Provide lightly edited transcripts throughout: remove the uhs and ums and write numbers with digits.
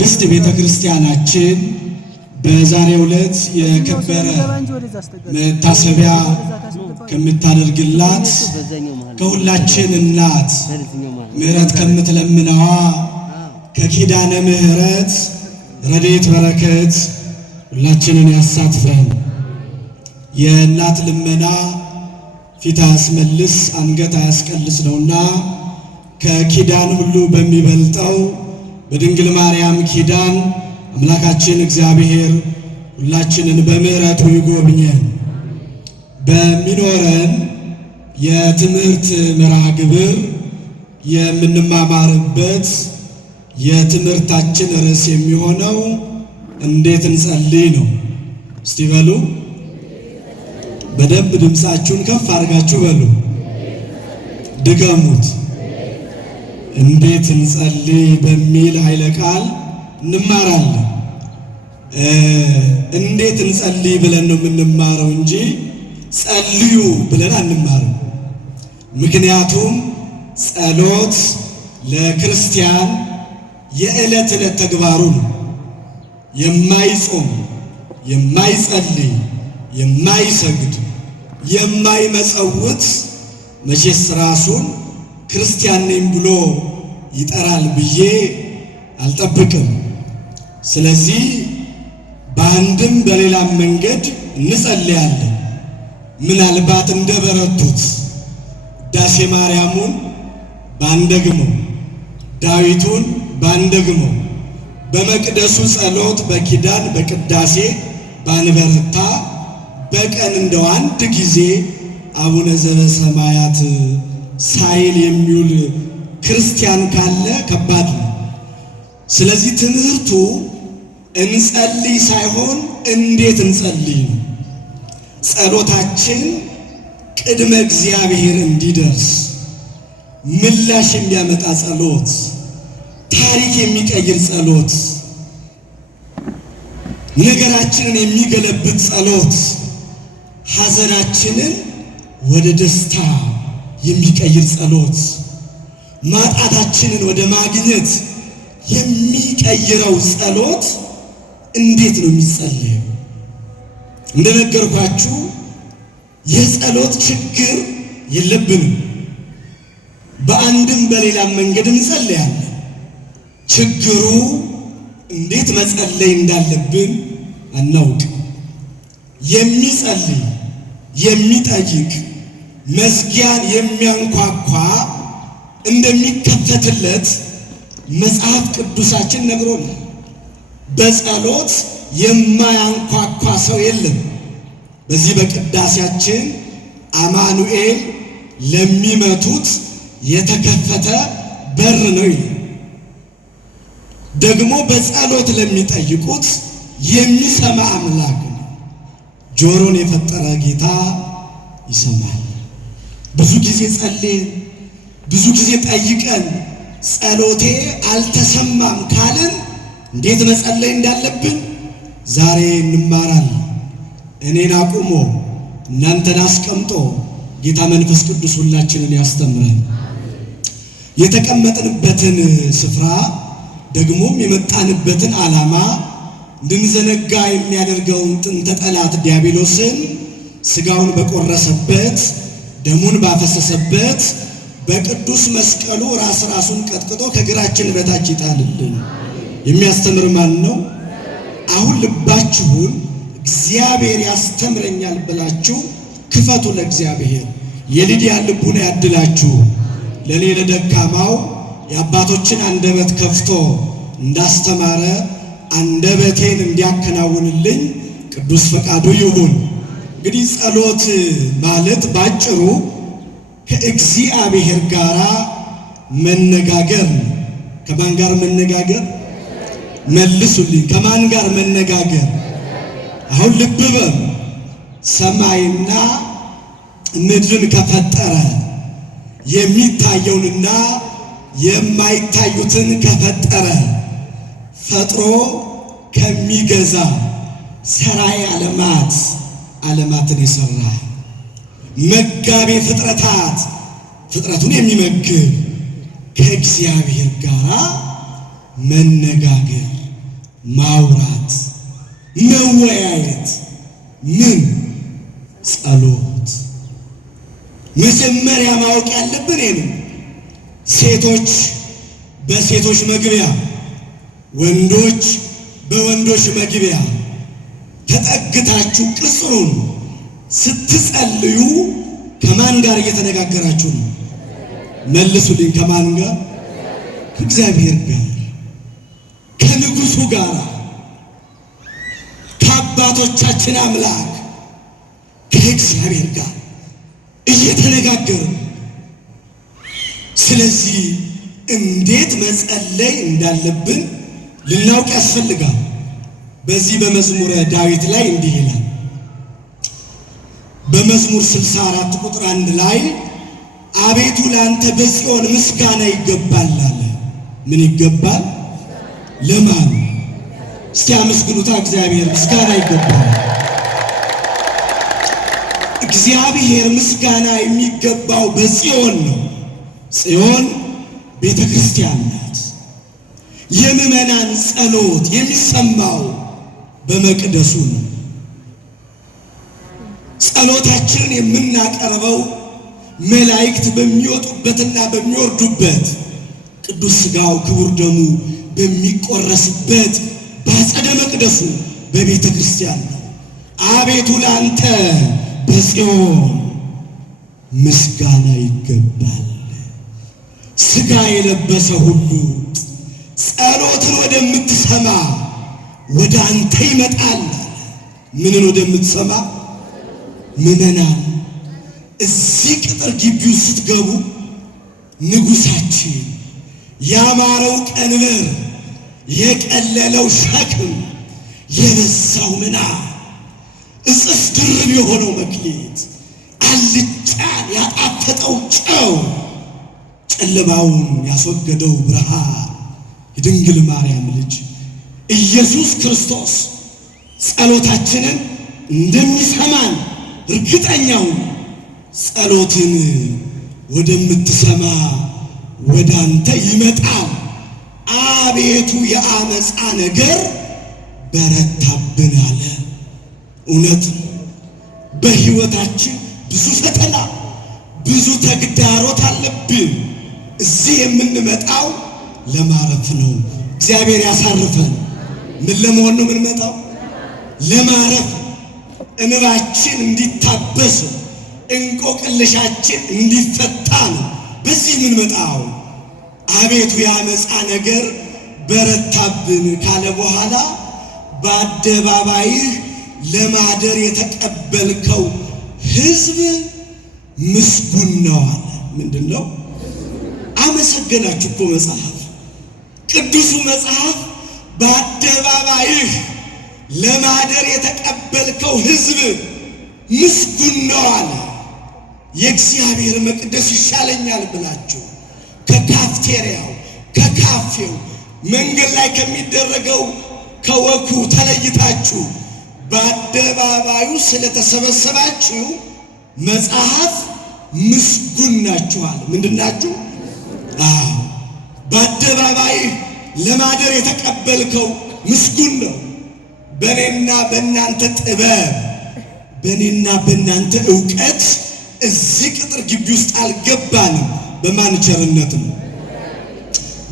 ቅድስት ቤተ ክርስቲያናችን በዛሬው ዕለት የከበረ መታሰቢያ ከምታደርግላት ከሁላችን እናት ምሕረት ከምትለምነዋ ከኪዳነ ምሕረት ረድኤት በረከት ሁላችንን ያሳትፈን። የእናት ልመና ፊት አያስመልስ አንገት አያስቀልስ ነውና ከኪዳን ሁሉ በሚበልጠው በድንግል ማርያም ኪዳን አምላካችን እግዚአብሔር ሁላችንን በምሕረቱ ይጎብኘን። በሚኖረን የትምህርት መርሃ ግብር የምንማማርበት የትምህርታችን ርዕስ የሚሆነው እንዴት እንጸልይ ነው። እስቲ በሉ በደንብ ድምፃችሁን ከፍ አድርጋችሁ በሉ፣ ድገሙት። እንዴት እንጸልይ በሚል ኃይለ ቃል እንማራለን። እንዴት እንጸልይ ብለን ነው የምንማረው እንጂ ጸልዩ ብለን አንማርም። ምክንያቱም ጸሎት ለክርስቲያን የዕለት ዕለት ተግባሩ ነው። የማይጾም የማይጸልይ የማይሰግድ የማይመጸውት መቼስ ራሱን ክርስቲያን ነኝ ብሎ ይጠራል ብዬ አልጠብቅም። ስለዚህ በአንድም በሌላም መንገድ እንጸልያለን። ምናልባት እንደበረቱት ውዳሴ ማርያሙን ባንደግመው፣ ዳዊቱን ባንደግመው፣ በመቅደሱ ጸሎት በኪዳን በቅዳሴ ባንበረታ በቀን እንደው አንድ ጊዜ አቡነ ዘበሰማያት ሳይል የሚውል ክርስቲያን ካለ ከባድ ነው። ስለዚህ ትምህርቱ እንጸልይ ሳይሆን እንዴት እንጸልይ ነው። ጸሎታችን ቅድመ እግዚአብሔር እንዲደርስ ምላሽ የሚያመጣ ጸሎት፣ ታሪክ የሚቀይር ጸሎት፣ ነገራችንን የሚገለብጥ ጸሎት፣ ሐዘናችንን ወደ ደስታ የሚቀይር ጸሎት፣ ማጣታችንን ወደ ማግኘት የሚቀይረው ጸሎት እንዴት ነው የሚጸለየው? እንደነገርኳችሁ የጸሎት ችግር የለብንም። በአንድም በሌላም መንገድ እንጸልያለን። ችግሩ እንዴት መጸለይ እንዳለብን አናውቅ። የሚጸልይ የሚጠይቅ መዝጊያን የሚያንኳኳ እንደሚከፈትለት መጽሐፍ ቅዱሳችን ነግሮናል። በጸሎት የማያንኳኳ ሰው የለም። በዚህ በቅዳሴያችን አማኑኤል ለሚመቱት የተከፈተ በር ነው ይላል። ደግሞ በጸሎት ለሚጠይቁት የሚሰማ አምላክ ነው። ጆሮን የፈጠረ ጌታ ይሰማል። ብዙ ጊዜ ጸልየን ብዙ ጊዜ ጠይቀን ጸሎቴ አልተሰማም ካልን እንዴት መጸለይ እንዳለብን ዛሬ እንማራለን። እኔን አቁሞ እናንተን አስቀምጦ ጌታ መንፈስ ቅዱስ ሁላችንን ያስተምረን። የተቀመጥንበትን ስፍራ ደግሞም የመጣንበትን ዓላማ እንድንዘነጋ የሚያደርገውን ጥንተ ጠላት ዲያብሎስን ሥጋውን በቆረሰበት ደሙን ባፈሰሰበት በቅዱስ መስቀሉ ራሱን ቀጥቅጦ ከእግራችን በታች ይጣልልን። የሚያስተምር ማን ነው? አሁን ልባችሁን እግዚአብሔር ያስተምረኛል ብላችሁ ክፈቱ ለእግዚአብሔር። የልድያን ልቡን ያድላችሁ። ለኔ ለደካማው የአባቶችን አንደበት ከፍቶ እንዳስተማረ አንደበቴን እንዲያከናውንልኝ ቅዱስ ፈቃዱ ይሁን። እንግዲህ ጸሎት ማለት ባጭሩ ከእግዚአብሔር ጋር መነጋገር ነው። ከማን ጋር መነጋገር? መልሱልኝ። ከማን ጋር መነጋገር? አሁን ልብ በሉ። ሰማይና ምድርን ከፈጠረ የሚታየውንና የማይታዩትን ከፈጠረ ፈጥሮ ከሚገዛ ሰራይ ዓለማትን የሰራ መጋቤ ፍጥረታት ፍጥረቱን የሚመግብ ከእግዚአብሔር ጋር መነጋገር ማውራት፣ መወያየት። ምን? ጸሎት። መጀመሪያ ማወቅ ያለብን ይሄ ነው። ሴቶች በሴቶች መግቢያ፣ ወንዶች በወንዶች መግቢያ ተጠግታችሁ ቅጽሩን ስትጸልዩ ከማን ጋር እየተነጋገራችሁ ነው? መልሱልኝ። ከማን ጋር? ከእግዚአብሔር ጋር፣ ከንጉሡ ጋር፣ ከአባቶቻችን አምላክ ከእግዚአብሔር ጋር እየተነጋገሩ። ስለዚህ እንዴት መጸለይ እንዳለብን ልናውቅ ያስፈልጋል። በዚህ በመዝሙረ ዳዊት ላይ እንዲህ ይላል። በመዝሙር 64 ቁጥር 1 ላይ አቤቱ ለአንተ በጽዮን ምስጋና ይገባል አለ። ምን ይገባል? ለማን? እስቲ አመስግኑታ። እግዚአብሔር ምስጋና ይገባል። እግዚአብሔር ምስጋና የሚገባው በጽዮን ነው። ጽዮን ቤተ ክርስቲያን ናት። የምዕመናን ጸሎት የሚሰማው በመቅደሱ ነው። ጸሎታችንን የምናቀርበው መላእክት በሚወጡበትና በሚወርዱበት፣ ቅዱስ ሥጋው ክቡር ደሙ በሚቆረስበት በአጸደ መቅደሱ በቤተ ክርስቲያን ነው። አቤቱ ለአንተ በጽዮን ምስጋና ይገባል። ሥጋ የለበሰ ሁሉ ጸሎትን ወደምትሰማ ወደ አንተ ይመጣል። ምንን ወደምትሰማ? ምዕመናን እዚህ ቅጥር ግቢ ውስጥ ስትገቡ ንጉሣችን ያማረው ቀንበር፣ የቀለለው ሸክም፣ የበዛው ምና፣ እጽፍ ድርብ የሆነው መክሊት፣ አልጫን ያጣፈጠው ጨው፣ ጨለማውን ያስወገደው ብርሃን የድንግል ማርያም ልጅ ኢየሱስ ክርስቶስ ጸሎታችንን እንደሚሰማን እርግጠኛው ጸሎትን ወደምትሰማ ወደ አንተ ይመጣል። አቤቱ የአመፃ ነገር በረታብን አለ። እውነት በሕይወታችን ብዙ ፈተና፣ ብዙ ተግዳሮት አለብን። እዚህ የምንመጣው ለማረፍ ነው። እግዚአብሔር ያሳርፈን። ምን ለመሆን ነው የምንመጣው? ለማረፍ። እንባችን እንዲታበስ፣ እንቆቅልሻችን እንዲፈታ ነው በዚህ የምንመጣው። አቤቱ የአመፃ ነገር በረታብን ካለ በኋላ በአደባባይህ ለማደር የተቀበልከው ሕዝብ ምስጉን ነው አለ። ምንድን ነው? አመሰገናችሁ እኮ መጽሐፍ፣ ቅዱሱ መጽሐፍ በአደባባይህ ለማደር የተቀበልከው ሕዝብ ምስጉን ነው አለ። የእግዚአብሔር መቅደስ ይሻለኛል ብላችሁ ከካፍቴሪያው፣ ከካፌው፣ መንገድ ላይ ከሚደረገው ከወኩ ተለይታችሁ በአደባባዩ ስለተሰበሰባችሁ መጽሐፍ ምስጉን ናችኋል። ምንድናችሁ? በአደባባይ ለማደር የተቀበልከው ምስጉን ነው። በእኔና በእናንተ ጥበብ፣ በእኔና በእናንተ ዕውቀት እዚህ ቅጥር ግቢ ውስጥ አልገባንም። በማን ቸርነት ነው?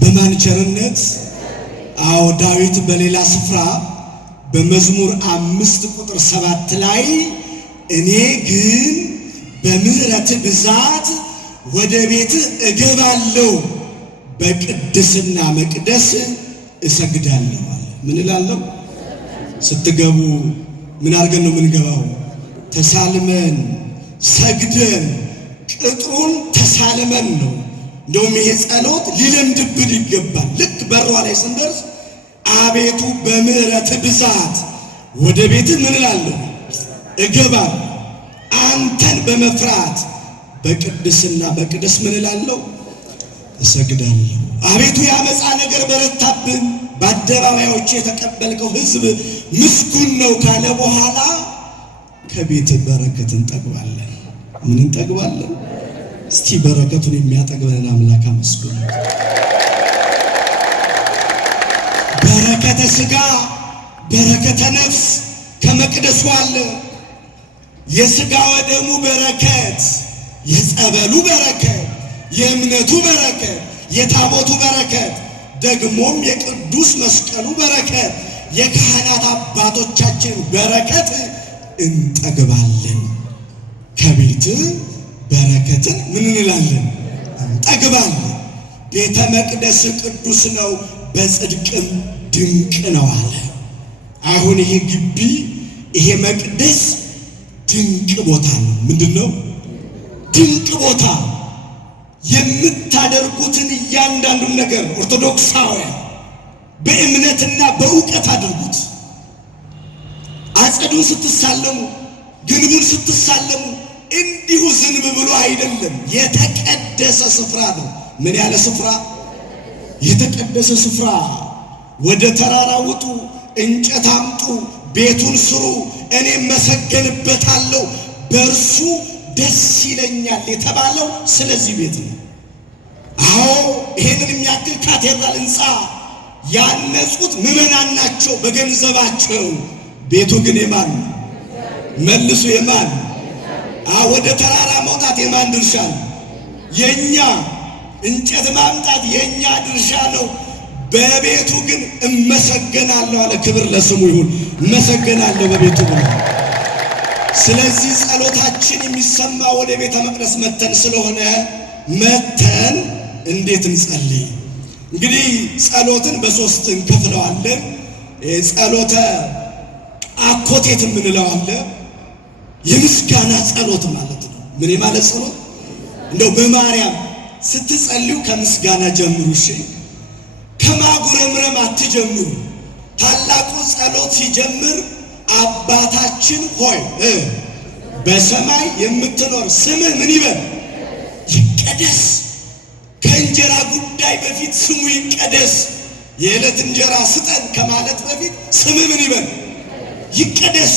በማን ቸርነት? አዎ ዳዊት በሌላ ስፍራ በመዝሙር 5 ቁጥር 7 ላይ እኔ ግን በምሕረት ብዛት ወደ ቤትህ እገባለሁ፣ በቅድስና መቅደስ እሰግዳለሁ አለ። ምን እላለሁ? ስትገቡ ምን አድርገን ነው የምንገባው? ተሳልመን ሰግደን፣ ቅጥሩን ተሳልመን ነው። እንደውም ይሄ ጸሎት ሊለምድብን ይገባል። ልክ በሯ ላይ ስንደርስ አቤቱ በምሕረት ብዛት ወደ ቤትህ ምን እላለሁ? እገባለሁ። አንተን በመፍራት በቅድስና መቅደስ ምን እላለሁ? እሰግዳለሁ። አቤቱ የአመፃ ነገር በረታብን፣ በአደባባዮች የተቀበልከው ሕዝብ ምስጉን ነው ካለ በኋላ ከቤት በረከት እንጠግባለን። ምን እንጠግባለን? እስቲ በረከቱን የሚያጠግበን አምላክ አመስግኑ። በረከተ ሥጋ በረከተ ነፍስ ከመቅደሱ አለ። የሥጋ ወደሙ በረከት፣ የጸበሉ በረከት፣ የእምነቱ በረከት፣ የታቦቱ በረከት፣ ደግሞም የቅዱስ መስቀሉ በረከት፣ የካህናት አባቶቻችን በረከት እንጠግባለን። ከቤት በረከትን ምን እንላለን? እንጠግባለን። ቤተ መቅደስ ቅዱስ ነው፣ በጽድቅም ድንቅ ነው አለ። አሁን ይሄ ግቢ ይሄ መቅደስ ድንቅ ቦታ ነው። ምንድን ነው? ድንቅ ቦታ። የምታደርጉትን እያንዳንዱን ነገር ኦርቶዶክሳውያን በእምነትና በእውቀት አድርጉት። አጸዱን ስትሳለሙ፣ ግንቡን ስትሳለሙ እንዲሁ ዝንብ ብሎ አይደለም። የተቀደሰ ስፍራ ነው። ምን ያለ ስፍራ? የተቀደሰ ስፍራ። ወደ ተራራ ውጡ፣ እንጨት አምጡ፣ ቤቱን ስሩ፣ እኔ መሰገንበታለሁ፣ በእርሱ ደስ ይለኛል የተባለው ስለዚህ ቤት ነው። አዎ ይሄንን የሚያክል ካቴድራል ሕንፃ ያነጹት ምዕመናን ናቸው በገንዘባቸው። ቤቱ ግን የማን ነው? መልሱ የማን? ወደ ተራራ መውጣት የማን ድርሻ ነው? የኛ። እንጨት ማምጣት የኛ ድርሻ ነው። በቤቱ ግን እመሰገናለሁ አለ። ክብር ለስሙ ይሁን። እመሰገናለሁ በቤቱ ብሎ። ስለዚህ ጸሎታችን የሚሰማ ወደ ቤተ መቅደስ መተን ስለሆነ መተን እንዴት እንጸልይ? እንግዲህ ጸሎትን በሶስት እንከፍለዋለን። ጸሎተ አኮቴት የምንለው አለ። የምስጋና ጸሎት ማለት ነው። ምን ማለት ጸሎት? እንደው በማርያም ስትጸልዩ ከምስጋና ጀምሩ። እሺ፣ ከማጉረምረም አትጀምሩ። ታላቁ ጸሎት ሲጀምር አባታችን ሆይ በሰማይ የምትኖር ስምህ ምን ይበል? ይቀደስ። ከእንጀራ ጉዳይ በፊት ስሙ ይቀደስ። የዕለት እንጀራ ስጠን ከማለት በፊት ስምህ ምን ይበል? ይቀደስ።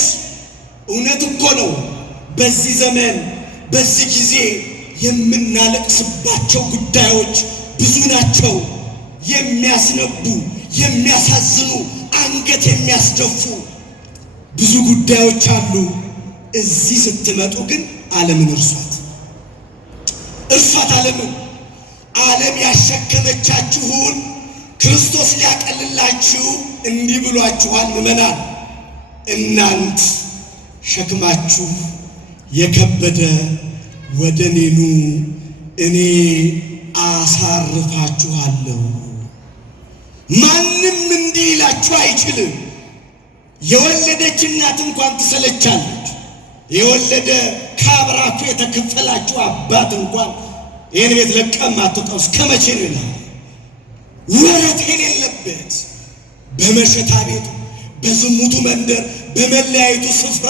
እውነት እኮ ነው። በዚህ ዘመን በዚህ ጊዜ የምናለቅስባቸው ጉዳዮች ብዙ ናቸው። የሚያስነቡ፣ የሚያሳዝኑ፣ አንገት የሚያስደፉ ብዙ ጉዳዮች አሉ። እዚህ ስትመጡ ግን ዓለምን እርሷት፣ ዓለምን። ዓለም ያሸከመቻችሁን ክርስቶስ ሊያቀልላችሁ እንዲህ ብሏችኋል። ምዕመናን እናንት ሸክማችሁ የከበደ ወደ እኔ ኑ፣ እኔ አሳርፋችኋለሁ። ማንም እንዲህ ይላችሁ አይችልም። የወለደች እናት እንኳን ትሰለቻለች። የወለደ ከአብራኩ የተከፈላችሁ አባት እንኳን ይህን ቤት ለቀም አትወጣው እስከ መቼ ነው ይላል። ወረት የሌለበት በመሸታ ቤቱ፣ በዝሙቱ መንደር፣ በመለያየቱ ስፍራ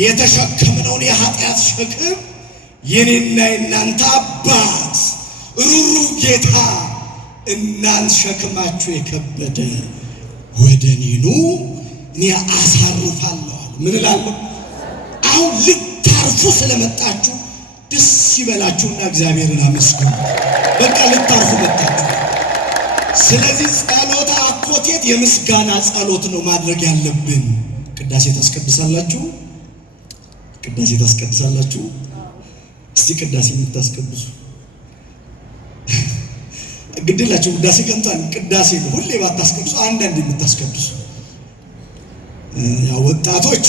የተሸከምነውን የኃጢአት ሸክም የኔና የናንተ አባት ሩሩህ ጌታ እናንት ሸክማችሁ የከበደ ወደ እኔ ኑ እኔ አሳርፋለሁ። ምን እላለሁ? አሁን ልታርፉ ስለመጣችሁ ደስ ይበላችሁና እግዚአብሔርን አመስግኑ። በቃ ልታርፉ መጣችሁ። ስለዚህ ጸሎተ አኮቴት የምስጋና ጸሎት ነው ማድረግ ያለብን። ቅዳሴ ታስቀድሳላችሁ? ቅዳሴ ታስቀድሳላችሁ? እስቲ ቅዳሴ የምታስቀድሱ ግድላችሁ። ቅዳሴ ከንቷል። ቅዳሴ ነው ሁሌ ባታስቀድሱ አንዳንድ የምታስቀድሱ ያው ወጣቶች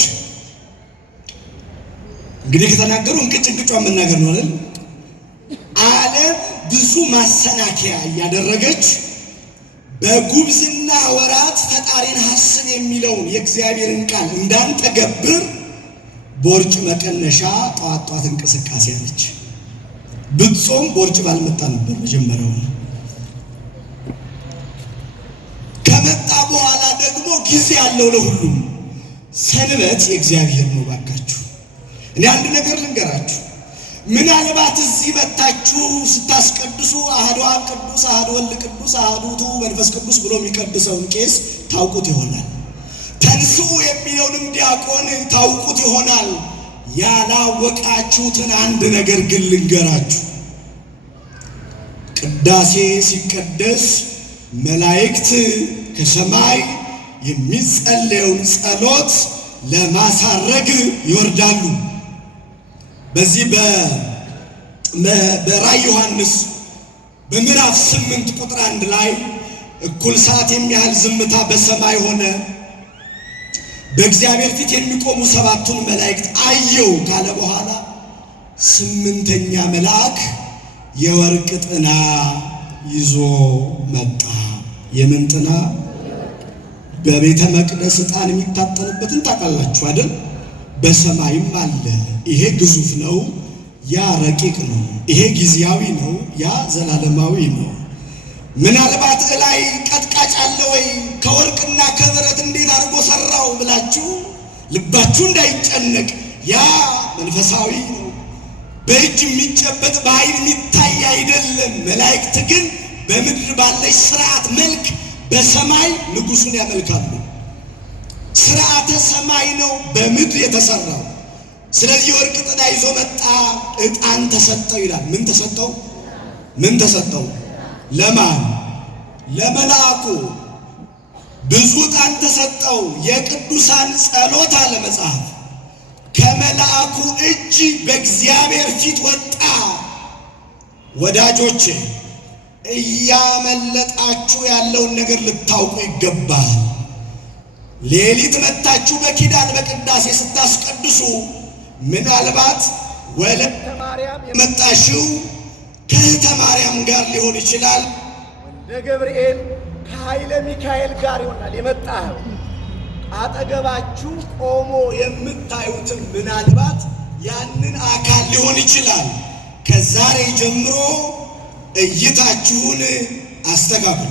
እንግዲህ ከተናገሩ እንቅጭቅጯን መናገር ነው አይደል? ዓለም ብዙ ማሰናከያ እያደረገች በጉብዝና ወራት ፈጣሪን ሐስብ የሚለውን የእግዚአብሔርን ቃል እንዳንተገብር ቦርጭ መቀነሻ ጧት ጧት እንቅስቃሴ አለች። ብትጾም ቦርጭ ባልመጣ ነበር መጀመሪያው። ከመጣ በኋላ ደግሞ ጊዜ ያለው ለሁሉም። ሰንበት የእግዚአብሔር ነው። ባካችሁ እኔ አንድ ነገር ልንገራችሁ። ምናልባት እዚህ መጣችሁ ስታስቀድሱ አሐዱ አብ ቅዱስ፣ አሐዱ ወልድ ቅዱስ፣ አሐዱ ውእቱ መንፈስ ቅዱስ ብሎ የሚቀድሰውን ቄስ ታውቁት ይሆናል። ተንሥኡ የሚለውንም ዲያቆን ታውቁት ይሆናል። ያላወቃችሁትን አንድ ነገር ግን ልንገራችሁ። ቅዳሴ ሲቀደስ መላእክት ከሰማይ የሚጸለየውን ጸሎት ለማሳረግ ይወርዳሉ። በዚህ በራዕየ ዮሐንስ በምዕራፍ 8 ቁጥር 1 ላይ እኩል ሰዓት የሚያህል ዝምታ በሰማይ ሆነ፣ በእግዚአብሔር ፊት የሚቆሙ 7ቱን መላእክት አየው ካለ በኋላ 8ኛ መልአክ የወርቅ ጥና ይዞ መጣ። የምን ጥና? በቤተ መቅደስ ዕጣን የሚታጠንበትን ታውቃላችሁ አይደል? በሰማይም አለ። ይሄ ግዙፍ ነው፣ ያ ረቂቅ ነው። ይሄ ጊዜያዊ ነው፣ ያ ዘላለማዊ ነው። ምናልባት ላይ ቀጥቃጭ አለ ወይ ከወርቅና ከብረት እንዴት አድርጎ ሰራው ብላችሁ ልባችሁ እንዳይጨነቅ፣ ያ መንፈሳዊ ነው። በእጅ የሚጨበጥ በኃይል የሚታይ አይደለም። መላእክት ግን በምድር ባለች ስርዓት መልክ በሰማይ ንጉሱን ያመልካሉ። ስርዓተ ሰማይ ነው በምድር የተሰራው። ስለዚህ የወርቅ ጥና ይዞ መጣ፣ ዕጣን ተሰጠው ይላል። ምን ተሰጠው? ምን ተሰጠው? ለማን? ለመልአኩ። ብዙ ዕጣን ተሰጠው። የቅዱሳን ጸሎት አለ መጽሐፍ ከመልአኩ እጅ በእግዚአብሔር ፊት ወጣ። ወዳጆቼ እያመለጣችሁ ያለውን ነገር ልታውቁ ይገባል። ሌሊት መታችሁ በኪዳን በቅዳሴ ስታስቀድሱ ምናልባት ወለተ ማርያም የመጣሽው ከእህተ ማርያም ጋር ሊሆን ይችላል። ወልደ ገብርኤል ከኃይለ ሚካኤል ጋር ይሆናል የመጣኸው። አጠገባችሁ ቆሞ የምታዩትን ምናልባት ያንን አካል ሊሆን ይችላል። ከዛሬ ጀምሮ እይታችሁን አስተካክሉ።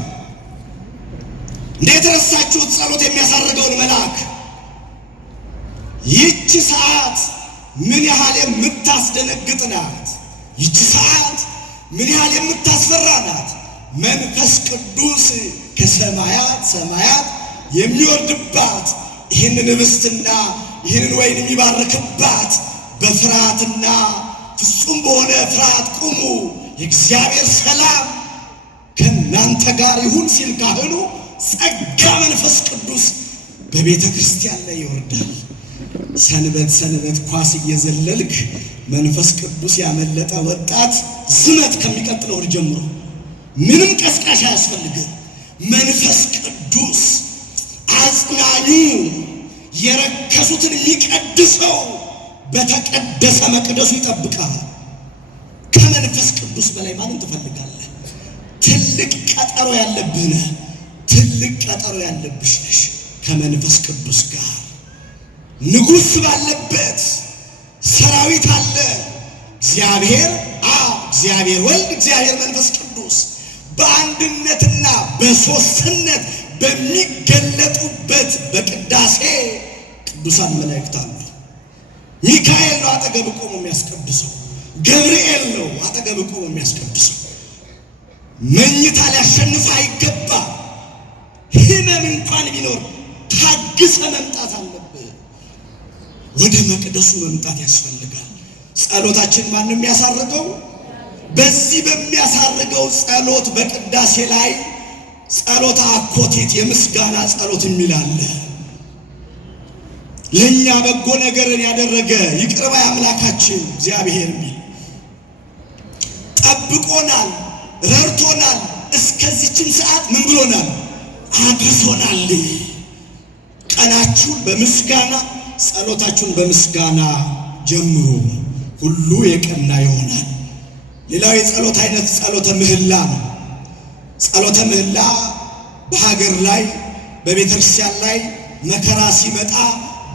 እንዴት ረሳችሁት ጸሎት የሚያሳርገውን መልአክ? ይህች ሰዓት ምን ያህል የምታስደነግጥ ናት! ይህች ሰዓት ምን ያህል የምታስፈራ ናት! መንፈስ ቅዱስ ከሰማያት ሰማያት የሚወርድባት፣ ይህንን ኅብስትና ይህንን ወይን የሚባርክባት፣ በፍርሃትና ፍጹም በሆነ ፍርሃት ቁሙ፣ የእግዚአብሔር ሰላም ከእናንተ ጋር ይሁን ሲል ካህኑ ጸጋ መንፈስ ቅዱስ በቤተ ክርስቲያን ላይ ይወርዳል። ሰንበት ሰንበት ኳስ እየዘለልክ መንፈስ ቅዱስ ያመለጠ ወጣት ዝመት ከሚቀጥለው ወር ጀምሮ ምንም ቀስቃሽ አያስፈልግም። መንፈስ ቅዱስ አጽናኙ፣ የረከሱትን የሚቀድሰው በተቀደሰ መቅደሱ ይጠብቃል። ከመንፈስ ቅዱስ በላይ ማንን ትፈልጋለህ? ትልቅ ቀጠሮ ያለብህ ነህ። ትልቅ ቀጠሮ ያለብሽ ነሽ ከመንፈስ ቅዱስ ጋር። ንጉሥ ባለበት ሰራዊት አለ። እግዚአብሔር አብ፣ እግዚአብሔር ወልድ፣ እግዚአብሔር መንፈስ ቅዱስ በአንድነትና በሦስትነት በሚገለጡበት በቅዳሴ ቅዱሳን መላእክት አሉ። ሚካኤል ነው አጠገብ ቆሞ የሚያስቀድሰው። ገብርኤል ነው አጠገብ ቆሞ የሚያስቀድሰው። መኝታ ሊያሸንፍ አይገባ። ሕመም እንኳን ቢኖር ታግሰ መምጣት አለብህ። ወደ መቅደሱ መምጣት ያስፈልጋል። ጸሎታችን ማን ነው የሚያሳርገው? በዚህ በሚያሳርገው ጸሎት በቅዳሴ ላይ ጸሎተ አኮቴት የምስጋና ጸሎት የሚል አለ። ለእኛ በጎ ነገርን ያደረገ ይቅር ባይ አምላካችን እግዚአብሔር የሚል ጠብቆናል፣ ረድቶናል። እስከዚችም ሰዓት ምን ብሎናል? አድርሶናል። ቀናችሁን በምስጋና ጸሎታችሁን በምስጋና ጀምሩ፣ ሁሉ የቀና ይሆናል። ሌላው የጸሎት አይነት ጸሎተ ምህላ ነው። ጸሎተ ምህላ በሀገር ላይ በቤተ ክርስቲያን ላይ መከራ ሲመጣ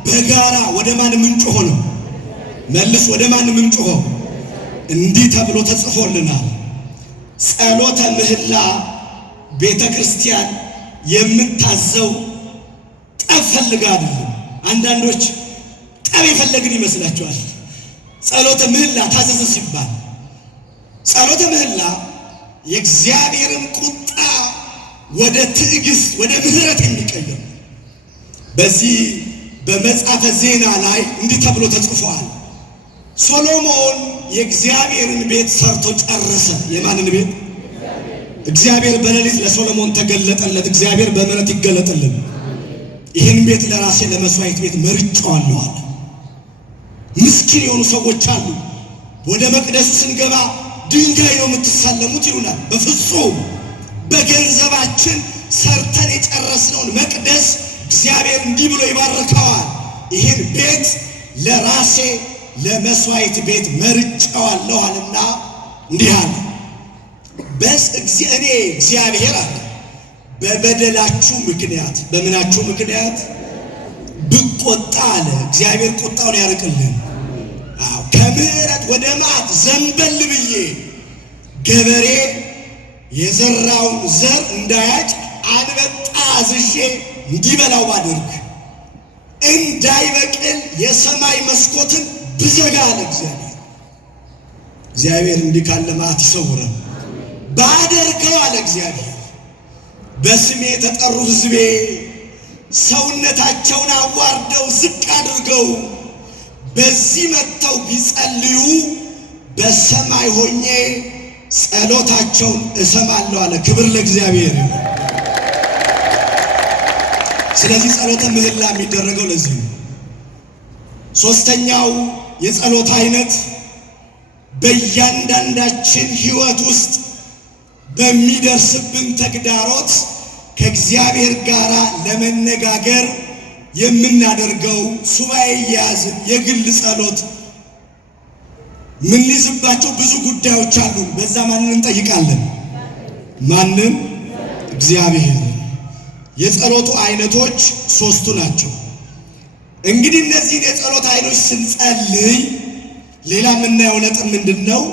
በጋራ ወደ ማን ምንጮሆ ነው? መልስ ወደ ማን ምንጮሆ? እንዲህ ተብሎ ተጽፎልናል። ጸሎተ ምህላ ቤተ ክርስቲያን የምታዘው ጠብ ፈልጋ አይደለም። አንዳንዶች ጠብ የፈለግን ይመስላችኋል። ጸሎተ ምህላ ታዘዘ ሲባል ጸሎተ ምህላ የእግዚአብሔርን ቁጣ ወደ ትዕግስት ወደ ምህረት የሚቀየር። በዚህ በመጽሐፈ ዜና ላይ እንዲህ ተብሎ ተጽፏል። ሶሎሞን የእግዚአብሔርን ቤት ሰርቶ ጨረሰ። የማንን ቤት? እግዚአብሔር በሌሊት ለሶሎሞን ተገለጠለት። እግዚአብሔር በምሕረት ይገለጥልን። ይህን ቤት ለራሴ ለመስዋዕት ቤት መርጬዋለሁ አለ። ምስኪን የሆኑ ሰዎች አሉ። ወደ መቅደሱ ስንገባ ድንጋይ ነው የምትሳለሙት ይሉናል። በፍጹም በገንዘባችን ሰርተን የጨረስነውን መቅደስ እግዚአብሔር እንዲህ ብሎ ይባርከዋል። ይህን ቤት ለራሴ ለመስዋዕት ቤት መርጬዋለሁ አለና እንዲህ አለ። እኔ እግዚአብሔር አለ በበደላችሁ ምክንያት በምናችሁ ምክንያት ብቆጣ አለ። እግዚአብሔር ቁጣውን ያርቅልን። ከምሕረት ወደ መዓት ዘንበል ብዬ ገበሬ የዘራውን ዘር እንዳያጭ አንበጣ አዝዤ እንዲበላው ባደርግ እንዳይበቅል የሰማይ መስኮትን ብዘጋ አለ እግዚአብሔር እንዲህ ካለ መዓት ይሰውረን ባደርገው አለ እግዚአብሔር። በስሜ የተጠሩ ሕዝቤ ሰውነታቸውን አዋርደው ዝቅ አድርገው በዚህ መጥተው ቢጸልዩ በሰማይ ሆኜ ጸሎታቸውን እሰማለሁ አለ። ክብር ለእግዚአብሔር። ስለዚህ ጸሎተ ምህላ የሚደረገው ለዚህ ነው። ሶስተኛው የጸሎት አይነት በእያንዳንዳችን ሕይወት ውስጥ በሚደርስብን ተግዳሮት ከእግዚአብሔር ጋር ለመነጋገር የምናደርገው ሱባኤ የያዝን የግል ጸሎት። ምንይዝባቸው ብዙ ጉዳዮች አሉ። በዛ ማንን እንጠይቃለን? ማንም? እግዚአብሔር። የጸሎቱ አይነቶች ሶስቱ ናቸው። እንግዲህ እነዚህን የጸሎት አይነቶች ስንጸልይ ሌላ የምናየው ነጥብ ምንድነው?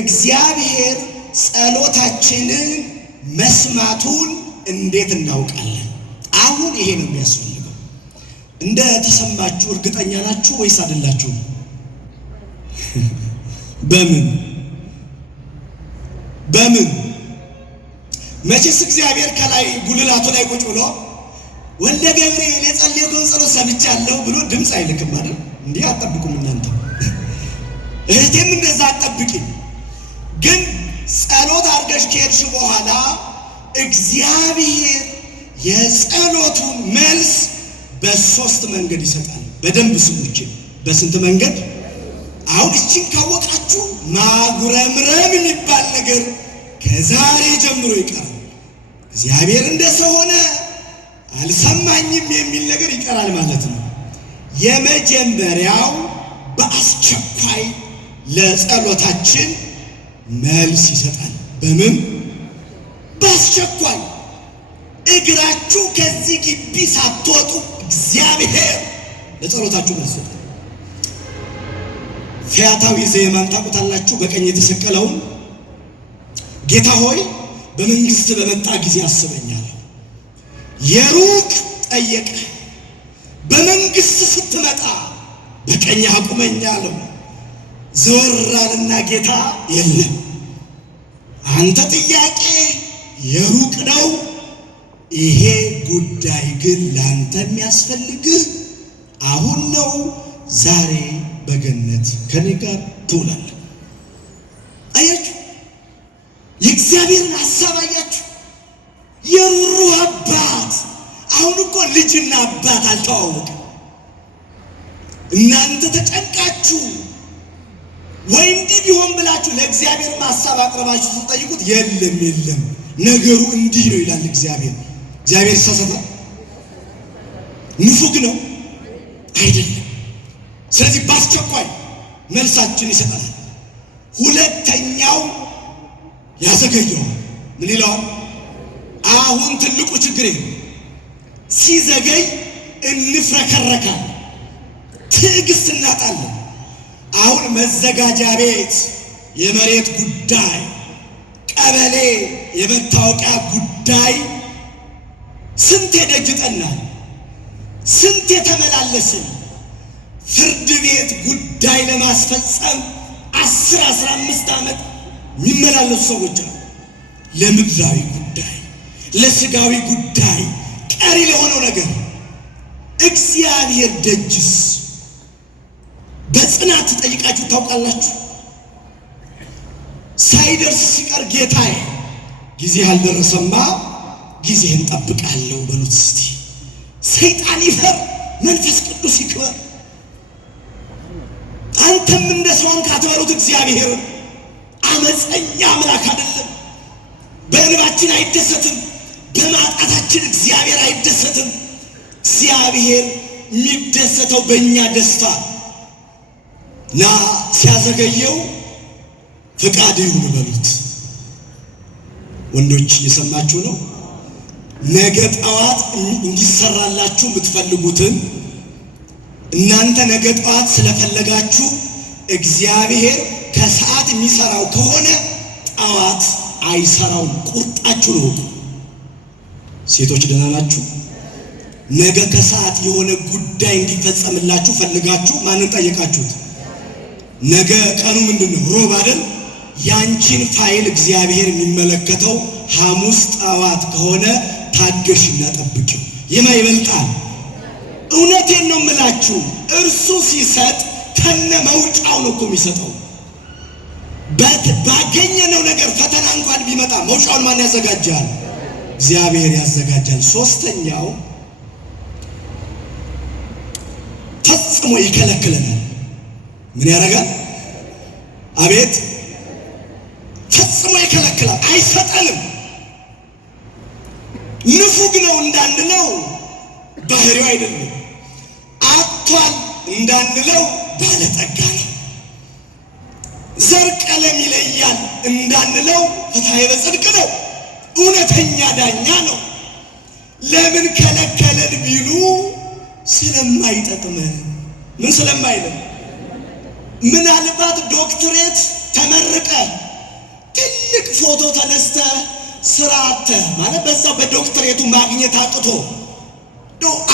እግዚአብሔር ጸሎታችንን መስማቱን እንዴት እናውቃለን? አሁን ይሄ ነው የሚያስፈልገው። እንደ ተሰማችሁ እርግጠኛ ናችሁ ወይስ አይደላችሁ? በምን መቼስ እግዚአብሔር ከላይ ጉልላቱ ላይ ቁጭ ብሎ ወልደ ገብርኤል የጸለየውን ጸሎት ሰምቻለሁ ብሎ ድምፅ አይልክም አይደል? እንዲህ አትጠብቁም እናንተ። እህቴም እንደዛ አትጠብቂም። ግን ጸሎት አድርገሽ ከሄድሽ በኋላ እግዚአብሔር የጸሎቱን መልስ በሶስት መንገድ ይሰጣል። በደንብ ስሙች። በስንት መንገድ? አሁን እቺን ካወቃችሁ ማጉረምረም የሚባል ነገር ከዛሬ ጀምሮ ይቀራል። እግዚአብሔር እንደሰው ሆነ አልሰማኝም የሚል ነገር ይቀራል ማለት ነው። የመጀመሪያው በአስቸኳይ ለጸሎታችን መልስ ይሰጣል። በምን? በአስቸኳይ እግራችሁ ከዚህ ግቢ ሳትወጡ እግዚአብሔር ለጸሎታችሁ መልስ ይሰጣል። ፈያታዊ ዘየማን ታውቁታላችሁ? በቀኝ የተሰቀለውን ጌታ ሆይ በመንግስት በመጣ ጊዜ አስበኛል። የሩቅ ጠየቀ፣ በመንግስት ስትመጣ በቀኝ አቁመኝ አለው። ዘወር አለና ጌታ የለም፣ አንተ ጥያቄ የሩቅ ነው፣ ይሄ ጉዳይ ግን ላንተ የሚያስፈልግህ አሁን ነው። ዛሬ በገነት ከኔ ጋር ትውላለህ። አያችሁ የእግዚአብሔርን ሐሳብ አያችሁ። የሩሩ አባት። አሁን እኮ ልጅና አባት አልተዋወቅም። እናንተ ተጨንቃችሁ ወይ እንዲህ ቢሆን ብላችሁ ለእግዚአብሔር ሐሳብ አቅርባችሁ ስትጠይቁት የለም ነገሩ እንዲህ ነው ይላል እግዚአብሔር። እግዚአብሔር ይሳሳታል? ንፉግ ነው አይደለም። ስለዚህ በአስቸኳይ መልሳችን ይሰጣል። ሁለተኛው ያዘገየው ምን ይለዋል? አሁን ትልቁ ችግር ሲዘገይ እንፍረከረካለን፣ ትዕግስት እናጣለን። አሁን መዘጋጃ ቤት የመሬት ጉዳይ፣ ቀበሌ የመታወቂያ ጉዳይ ስንት ደጅ ጠናን፣ ስንት የተመላለስን። ፍርድ ቤት ጉዳይ ለማስፈጸም 10-15 ዓመት የሚመላለሱ ሰዎች አሉ። ለምድራዊ ጉዳይ፣ ለስጋዊ ጉዳይ፣ ቀሪ ለሆነው ነገር። እግዚአብሔር ደጅስ በጽናት ተጠይቃችሁ ታውቃላችሁ? ሳይደርስ ሲቀር ጌታዬ ጊዜ አልደረሰማ ጊዜህን ጠብቃለሁ በሉት እስቲ። ሰይጣን ይፈር፣ መንፈስ ቅዱስ ይክበር። አንተም እንደ ሰውን ካትበሉት እግዚአብሔር አመፀኛ አምላክ አይደለም። በእንባችን አይደሰትም፣ በማጣታችን እግዚአብሔር አይደሰትም። እግዚአብሔር የሚደሰተው በእኛ ደስታ ና ሲያዘገየው ፍቃድ ይሁን በሉት። ወንዶች እየሰማችሁ ነው? ነገ ጠዋት እንዲሰራላችሁ የምትፈልጉትን እናንተ ነገ ጠዋት ስለፈለጋችሁ እግዚአብሔር ከሰዓት የሚሰራው ከሆነ ጠዋት አይሰራውም። ቁርጣችሁ ነው። ሴቶች ደህና ናችሁ? ነገ ከሰዓት የሆነ ጉዳይ እንዲፈጸምላችሁ ፈልጋችሁ ማንን ጠየቃችሁት? ነገ ቀኑ ምንድነው? ሮብ አይደል? ያንቺን ፋይል እግዚአብሔር የሚመለከተው ሐሙስ ጠዋት ከሆነ ታገሽና ጠብቂው። የማ ይበልጣል? እውነቴን ነው የምላችሁ። እርሱ ሲሰጥ ከነ መውጫው ነው እኮ የሚሰጠው። ባገኘነው ነገር ፈተና እንኳን ቢመጣ መውጫውን ማን ያዘጋጃል? እግዚአብሔር ያዘጋጃል። ሶስተኛው ፈጽሞ ይከለክለናል። ምን ያደርጋል? አቤት! ፈጽሞ ይከለክላል፣ አይሰጠንም። ንፉግ ነው እንዳንለው ባህሪው አይደለም። አጥቷል እንዳንለው ባለጠጋ ነው። ዘር ቀለም ይለያል እንዳንለው ፍትሐ በጽድቅ ነው። እውነተኛ ዳኛ ነው። ለምን ከለከለን ቢሉ ስለማይጠቅመን። ምን ስለማይለም? ምናልባት ዶክትሬት ተመርቀ ትልቅ ፎቶ ተነስተ ስራ አጥተህ ማለት በዛው በዶክትሬቱ ማግኘት አቅቶ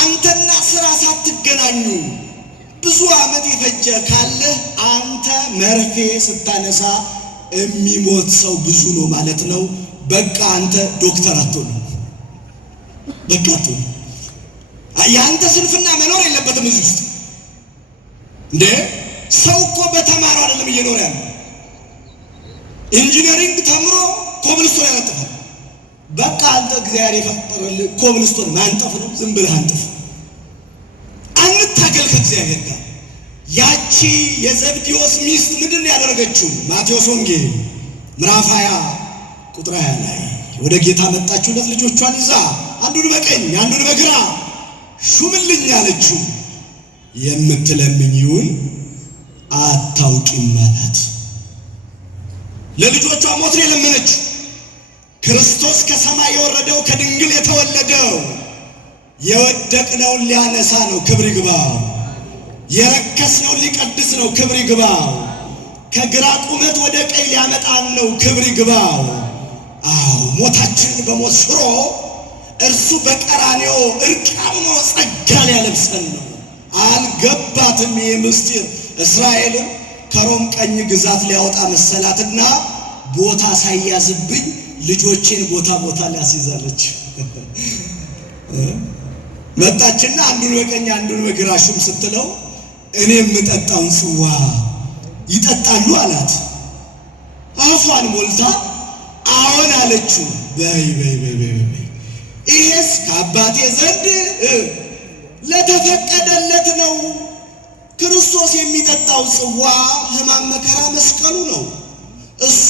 አንተና ስራ ሳትገናኙ ብዙ ዓመት የፈጀ ካለ አንተ መርፌ ስታነሳ የሚሞት ሰው ብዙ ነው ማለት ነው። በቃ አንተ ዶክተር አትሆንም። በቃ አትሆንም። ያንተ ስንፍና መኖር የለበትም እዚህ ውስጥ። እንዴ ሰው እኮ በተማረው አይደለም እየኖረ ያለው። ኢንጂነሪንግ ተምሮ ኮብልስቶን ያነጥፋል። በቃ አንተ እግዚአብሔር የፈጠረልህ ኮብልስቶን ማንጠፍ ነው። ዝም ብለህ አንጥፍ። አንታገል ከእግዚአብሔር ጋር። ያቺ የዘብዴዎስ ሚስት ምንድን ነው ያደረገችው? ማቴዎስ ወንጌል ምዕራፍ 20 ቁጥር 20 ላይ ወደ ጌታ መጣችሁለት ልጆቿን ይዛ አንዱን በቀኝ አንዱን በግራ ሹምልኝ አለችው። የምትለምኚውን አታውቂም አላት። ለልጆቿ ሞትን የለመነችው ክርስቶስ ከሰማይ የወረደው ከድንግል የተወለደው የወደቅነውን ሊያነሳ ነው። ክብር ይግባው። የረከስነውን ሊቀድስ ነው። ክብር ይግባው። ከግራ ቁመት ወደ ቀኝ ሊያመጣን ነው። ክብር ይግባው። አዎ ሞታችንን በሞት ሽሮ እርሱ በቀራንዮ እርቃኑን ጸጋ ሊያለብሰን ነው። አልገባትም ይህ ምስጢር። እስራኤልን ከሮም ቀኝ ግዛት ሊያወጣ መሰላትና ቦታ ሳያዝብኝ ልጆቼን ቦታ ሊያስይዛለች። መጣችና አንዱን በቀኝ አንዱን በግራ ሹም ስትለው እኔ የምጠጣውን ጽዋ ይጠጣሉ አላት። አፏን ሞልታ አዎን አለችው። በይ ይሄስ ከአባቴ ዘንድ ለተፈቀደለት ነው። ክርስቶስ የሚጠጣው ጽዋ ሕማም መከራ መስቀሉ ነው። እሷ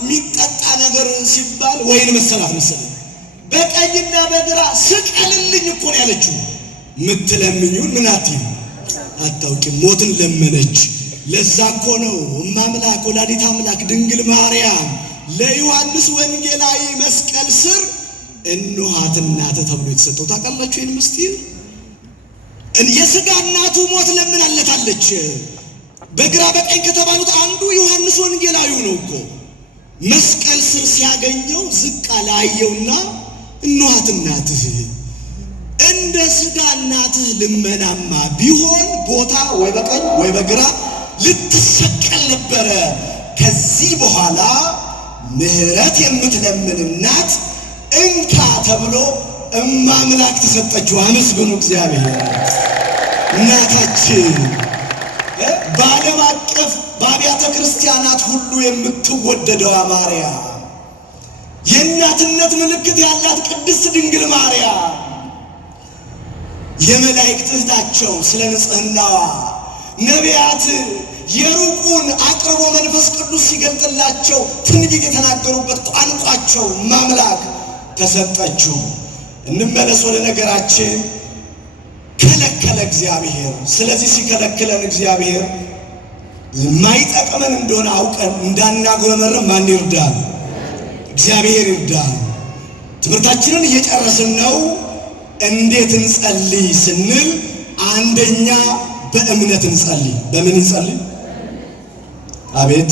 የሚጠጣ ነገር ሲባል ወይን መሰላት መሰለኝ በቀኝና በግራ ስቀልልኝ እኮ ነው ያለችው። ምትለምኙን ምን አታውቂም። ሞትን ለመነች። ለዛ እኮ ነው እማምላክ ወላዲተ አምላክ ድንግል ማርያም ለዮሐንስ ወንጌላዊ መስቀል ስር እንኋት እናት ተብሎ የተሰጠው። ታውቃላችሁ ይህን ምስጢር? የሥጋ እናቱ ሞት ለምን አለታለች? በግራ በቀኝ ከተባሉት አንዱ ዮሐንስ ወንጌላዊ ነው እኮ። መስቀል ስር ሲያገኘው ዝቅ አላየውና እንኋት እናትህ። እንደ ሥጋ እናትህ ልመናማ ቢሆን ቦታ ወይ በቀኝ ወይ በግራ ልትሰቀል ነበረ። ከዚህ በኋላ ምሕረት የምትለምን እናት እንካ ተብሎ እማምላክ ተሰጠችው። አመስግኑ እግዚአብሔር። እናታችን በዓለም አቀፍ በአብያተ ክርስቲያናት ሁሉ የምትወደደው ማርያም የእናትነት ምልክት ያላት ቅድስት ድንግል ማርያም የመላእክት እህታቸው ስለ ንጽሕናዋ ነቢያት የሩቁን አቅርቦ መንፈስ ቅዱስ ሲገልጥላቸው ትንቢት የተናገሩበት ቋንቋቸው ማምላክ ተሰጠችው። እንመለስ ወደ ነገራችን። ከለከለ እግዚአብሔር። ስለዚህ ሲከለክለን እግዚአብሔር የማይጠቅመን እንደሆነ አውቀን እንዳናጉረመረም ማን ይርዳል? እግዚአብሔር ይርዳል። ትምህርታችንን እየጨረስን ነው። እንዴት እንጸልይ ስንል አንደኛ በእምነት እንጸልይ። በምን እንጸልይ? አቤት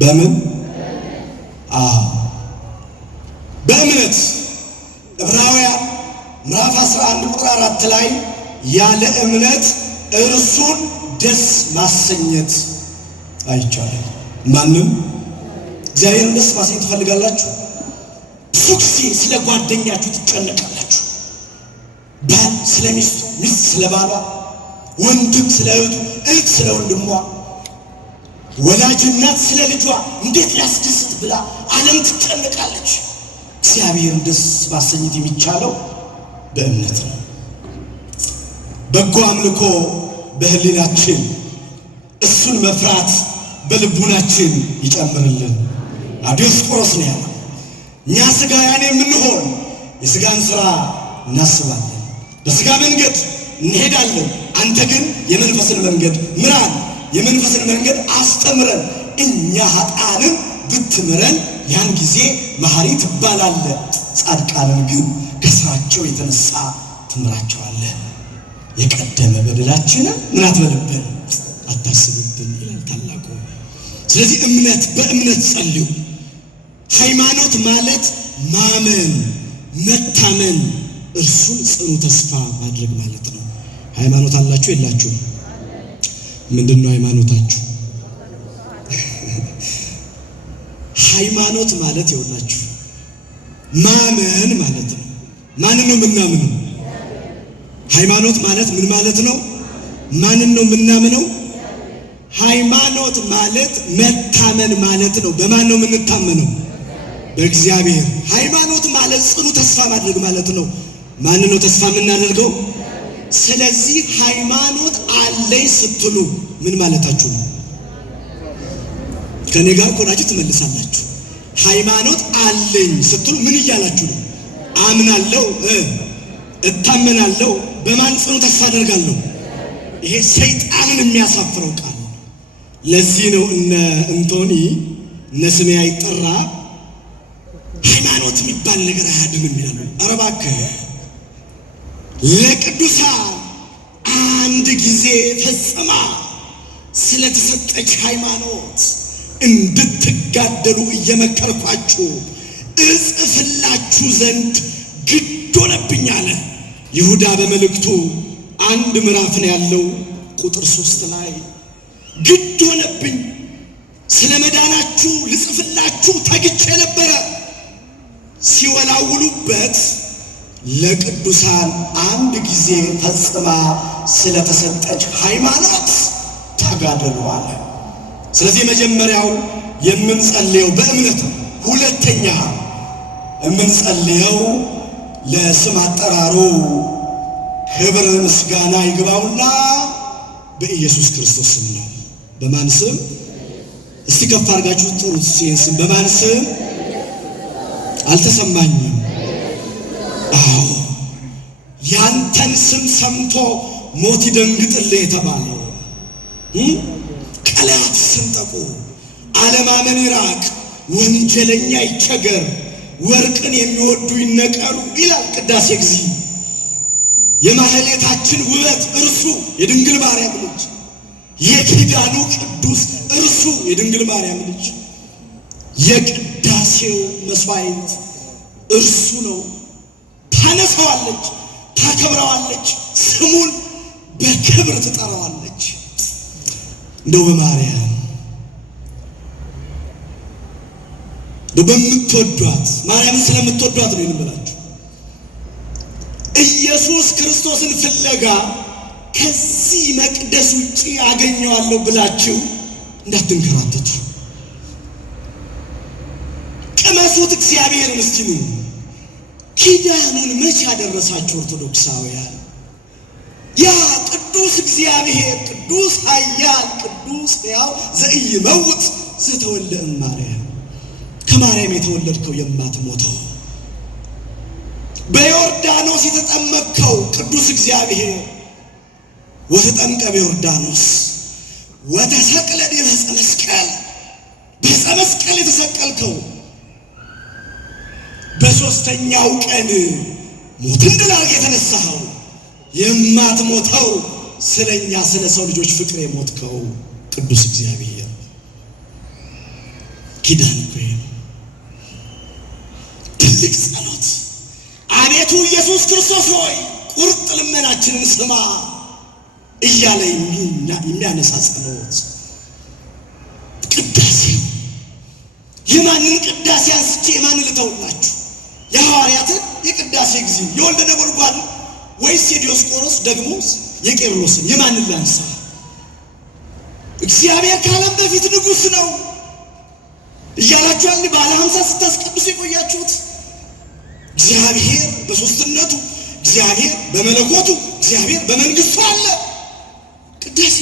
በምን? በእምነት። ዕብራውያን ምዕራፍ 11 ቁጥር 4 ላይ ያለ እምነት እርሱን ደስ ማሰኘት አይቻልም። ማንም እግዚአብሔርን ደስ ማሰኘት ትፈልጋላችሁ? ብዙ ጊዜ ስለ ጓደኛችሁ ትጨነቃላችሁ። ባል ስለ ሚስቱ፣ ሚስት ስለ ባሏ፣ ወንድም ስለ እህቱ፣ እህት ስለ ወንድሟ፣ ወላጅ እናት ስለ ልጇ እንዴት ሊያስደስት ብላ ዓለም ትጨነቃለች። እግዚአብሔርን ደስ ማሰኘት የሚቻለው በእምነት ነው። በጎ አምልኮ በህሊናችን፣ እሱን መፍራት በልቡናችን ይጨምርልን። ዲዮስቆሮስ ነው ያለው። እኛ ሥጋውያን የምንሆን የሥጋን ሥራ እናስባለን፣ በሥጋ መንገድ እንሄዳለን። አንተ ግን የመንፈስን መንገድ ምራን፣ የመንፈስን መንገድ አስተምረን። እኛ ኃጥአንን ብትምረን ያን ጊዜ መሐሪ ትባላለህ፣ ጻድቃንን ግን ከሥራቸው የተነሳ ትምራቸዋለህ። የቀደመ በደላችንን ምን አትበልብን፣ አታስብብን ይላል ታላቁ። ስለዚህ እምነት፣ በእምነት ጸልዩ። ሃይማኖት ማለት ማመን፣ መታመን፣ እርሱን ጽኑ ተስፋ ማድረግ ማለት ነው። ሃይማኖት አላችሁ የላችሁም? ምንድን ነው ሃይማኖታችሁ? ሃይማኖት ማለት ይኸውላችሁ ማመን ማለት ነው። ማንን ነው የምናምነው? ሃይማኖት ማለት ምን ማለት ነው? ማንን ነው የምናምነው? ሃይማኖት ማለት መታመን ማለት ነው። በማን ነው የምንታመነው? በእግዚአብሔር። ሃይማኖት ማለት ጽኑ ተስፋ ማድረግ ማለት ነው። ማንን ነው ተስፋ የምናደርገው? ስለዚህ ሃይማኖት አለኝ ስትሉ ምን ማለታችሁ ነው? ከኔ ጋር ቆናችሁ ትመልሳላችሁ። ሃይማኖት አለኝ ስትሉ ምን እያላችሁ ነው? አምናለሁ፣ እታመናለሁ። በማን ጽኑ ተስፋ አደርጋለሁ? ይሄ ሰይጣንን የሚያሳፍረው ቃል። ለዚህ ነው እነ እንቶኒ እነ ስሜ አይጠራ ሃይማኖት የሚባል ነገር አያድንም ይላሉ። ኧረ እባክህ ለቅዱሳን አንድ ጊዜ ፈጽማ ስለተሰጠች ሃይማኖት እንድትጋደሉ እየመከርኳችሁ እጽፍላችሁ ዘንድ ግድ ሆነብኝ አለ ይሁዳ በመልእክቱ። አንድ ምዕራፍ ነው ያለው ቁጥር 3 ላይ ግድ ሆነብኝ ስለ መዳናችሁ ልጽፍላችሁ ተግቼ ነበረ። ሲወላውሉበት ለቅዱሳን አንድ ጊዜ ፈጽማ ስለተሰጠች ሃይማኖት ተጋደሉ አለ። ስለዚህ መጀመሪያው የምንጸልየው በእምነት ነው። ሁለተኛ የምንጸልየው ለስም አጠራሩ ክብር ምስጋና ይግባውና በኢየሱስ ክርስቶስ ስም ነው። በማን ስም? እስቲ ከፍ አድርጋችሁ ጥሩት። ስም በማን ስም? አልተሰማኝም። አዎ ያንተን ስም ሰምቶ ሞት ይደንግጥልህ የተባለው ቀላት ስንጠቁ አለማመን ይራቅ፣ ወንጀለኛ ይቸገር፣ ወርቅን የሚወዱ ይነቀሉ ይላል ቅዳሴ ጊዜ። የማህሌታችን ውበት እርሱ የድንግል ማርያም ልጅ፣ የኪዳኑ ቅዱስ እርሱ የድንግል ማርያም ልጅ፣ የቅዳሴው መስዋዕት እርሱ ነው። ታነሳዋለች፣ ታከብረዋለች፣ ስሙን በክብር ትጠራዋለች። እንደው በማርያም በምትወዷት ማርያምን ስለምትወዷት ነው የምንላችሁ። ኢየሱስ ክርስቶስን ፍለጋ ከዚህ መቅደስ ውጪ አገኘዋለሁ ብላችሁ እንዳትንከራተቱ። ቅመሱ የቀደሱት እግዚአብሔርን እስቲ ነው ኪዳኑን መቼ ያደረሳችሁ ኦርቶዶክሳውያን? ያ ቅዱስ እግዚአብሔር ቅዱስ ኃያል ቅዱስ ሕያው ዘኢይመውት ዘተወልደ እማርያም ከማርያም የተወለድከው የማትሞተው በዮርዳኖስ የተጠመቅከው ቅዱስ እግዚአብሔር ወተጠምቀ በዮርዳኖስ ወተሰቅለ ዲበ ዕፀ መስቀል በዕፀ መስቀል የተሰቀልከው በሶስተኛው ቀን ሞትን ድል አድርገህ የተነሳኸው የማትሞተው ስለኛ ስለ ሰው ልጆች ፍቅር የሞትከው ቅዱስ እግዚአብሔር ኪዳን እኮ ትልቅ ጸሎት። አቤቱ ኢየሱስ ክርስቶስ ሆይ ቁርጥ ልመናችንን ስማ እያለ የሚያነሳ ጸሎት። ቅዳሴ የማንን ቅዳሴ አንስቼ የማንን ልተውላችሁ? የሐዋርያትን የቅዳሴ ጊዜ የወልደ ነጎድጓድ ወይስ የዲዮስቆሮስ ደግሞስ የቄርሎስን የማንን ላንሳ? እግዚአብሔር ካለም በፊት ንጉሥ ነው እያላችኋል ባለ 50 ስታስቀድሱ የቆያችሁት። እግዚአብሔር በሶስትነቱ እግዚአብሔር በመለኮቱ እግዚአብሔር በመንግስቱ አለ። ቅዳሴ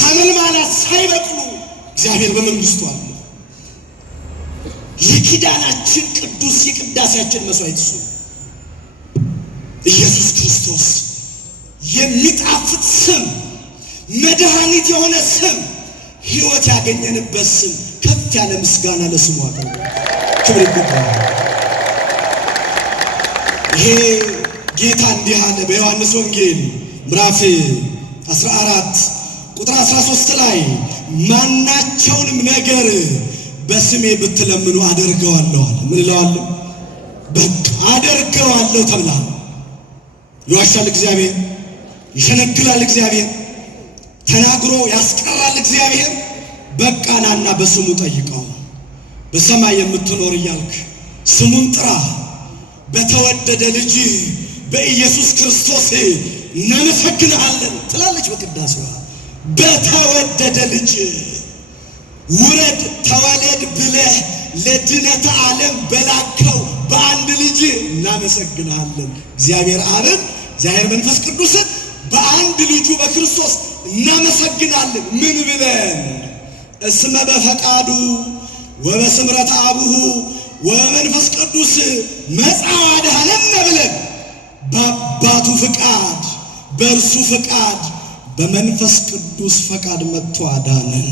ሐመልማላት ሳይበቅሉ እግዚአብሔር በመንግስቱ አለ። የኪዳናችን ቅዱስ የቅዳሴያችን መስዋዕት እሱ ኢየሱስ ክርስቶስ የሚጣፍጥ ስም መድኃኒት የሆነ ስም ሕይወት ያገኘንበት ስም ከፍ ያለ ምስጋና ለስሙ አቅርቡ። ክብር ይገባል። ይሄ ጌታ እንዲህ አለ በዮሐንስ ወንጌል ምዕራፍ 14 ቁጥር 13 ላይ ማናቸውንም ነገር በስሜ ብትለምኑ አደርገዋለሁ አለ። ምን እለዋለሁ? በቃ አደርገዋለሁ ተብሏል። ይዋሻል እግዚአብሔር? ይሸነግላል እግዚአብሔር? ተናግሮ ያስቀራል እግዚአብሔር? በቃ ናና በስሙ ጠይቀው። በሰማይ የምትኖር እያልክ ስሙን ጥራ። በተወደደ ልጅ በኢየሱስ ክርስቶስ እናመሰግንሃለን ትላለች በቅዳሴዋ። በተወደደ ልጅ ውረድ ተወለድ ብለህ ለድነተ ዓለም በላከው በአንድ ልጅ እናመሰግንሃለን። እግዚአብሔር አብን እግዚአብሔር መንፈስ ቅዱስን በአንድ ልጁ በክርስቶስ እናመሰግናለን። ምን ብለን? እስመ በፈቃዱ ወበስምረተ አቡሁ ወመንፈስ ቅዱስ መጽአ አድኀነነ ብለን በአባቱ ፍቃድ በእርሱ ፍቃድ በመንፈስ ቅዱስ ፈቃድ መጥቶ አዳነን።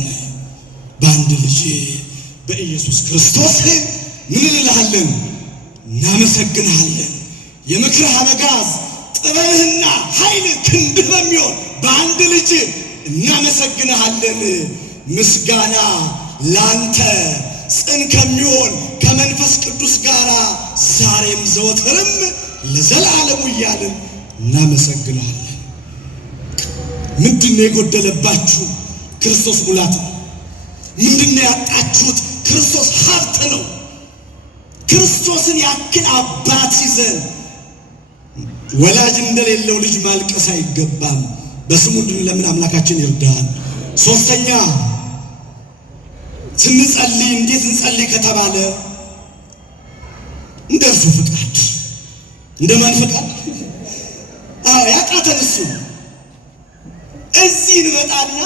በአንድ ልጅ በኢየሱስ ክርስቶስ ምን እንልሃለን? እናመሰግንሃለን። የምክርህ አበጋዝ ጥበብህና ኃይል ክንድህ በሚሆን በአንድ ልጅ እናመሰግንሃለን። ምስጋና ላንተ ጽን ከሚሆን ከመንፈስ ቅዱስ ጋር ዛሬም ዘወትርም ለዘላለሙ እያልን እናመሰግንሃለን። ምንድነው የጎደለባችሁ? ክርስቶስ ሙላት ነው። ምንድነው ያጣችሁት? ክርስቶስ ሀብት ነው። ክርስቶስን ያክል አባት ይዘን ወላጅ እንደሌለው ልጅ ማልቀስ አይገባም። በስሙ እንድንለምን አምላካችን ይርዳን። ሶስተኛ ስንጸልይ እንዴት እንጸልይ ከተባለ እንደ እርሱ ፍቃድ። እንደማን ፍቃድ? ያቃተን እሱ። እዚህ እንመጣና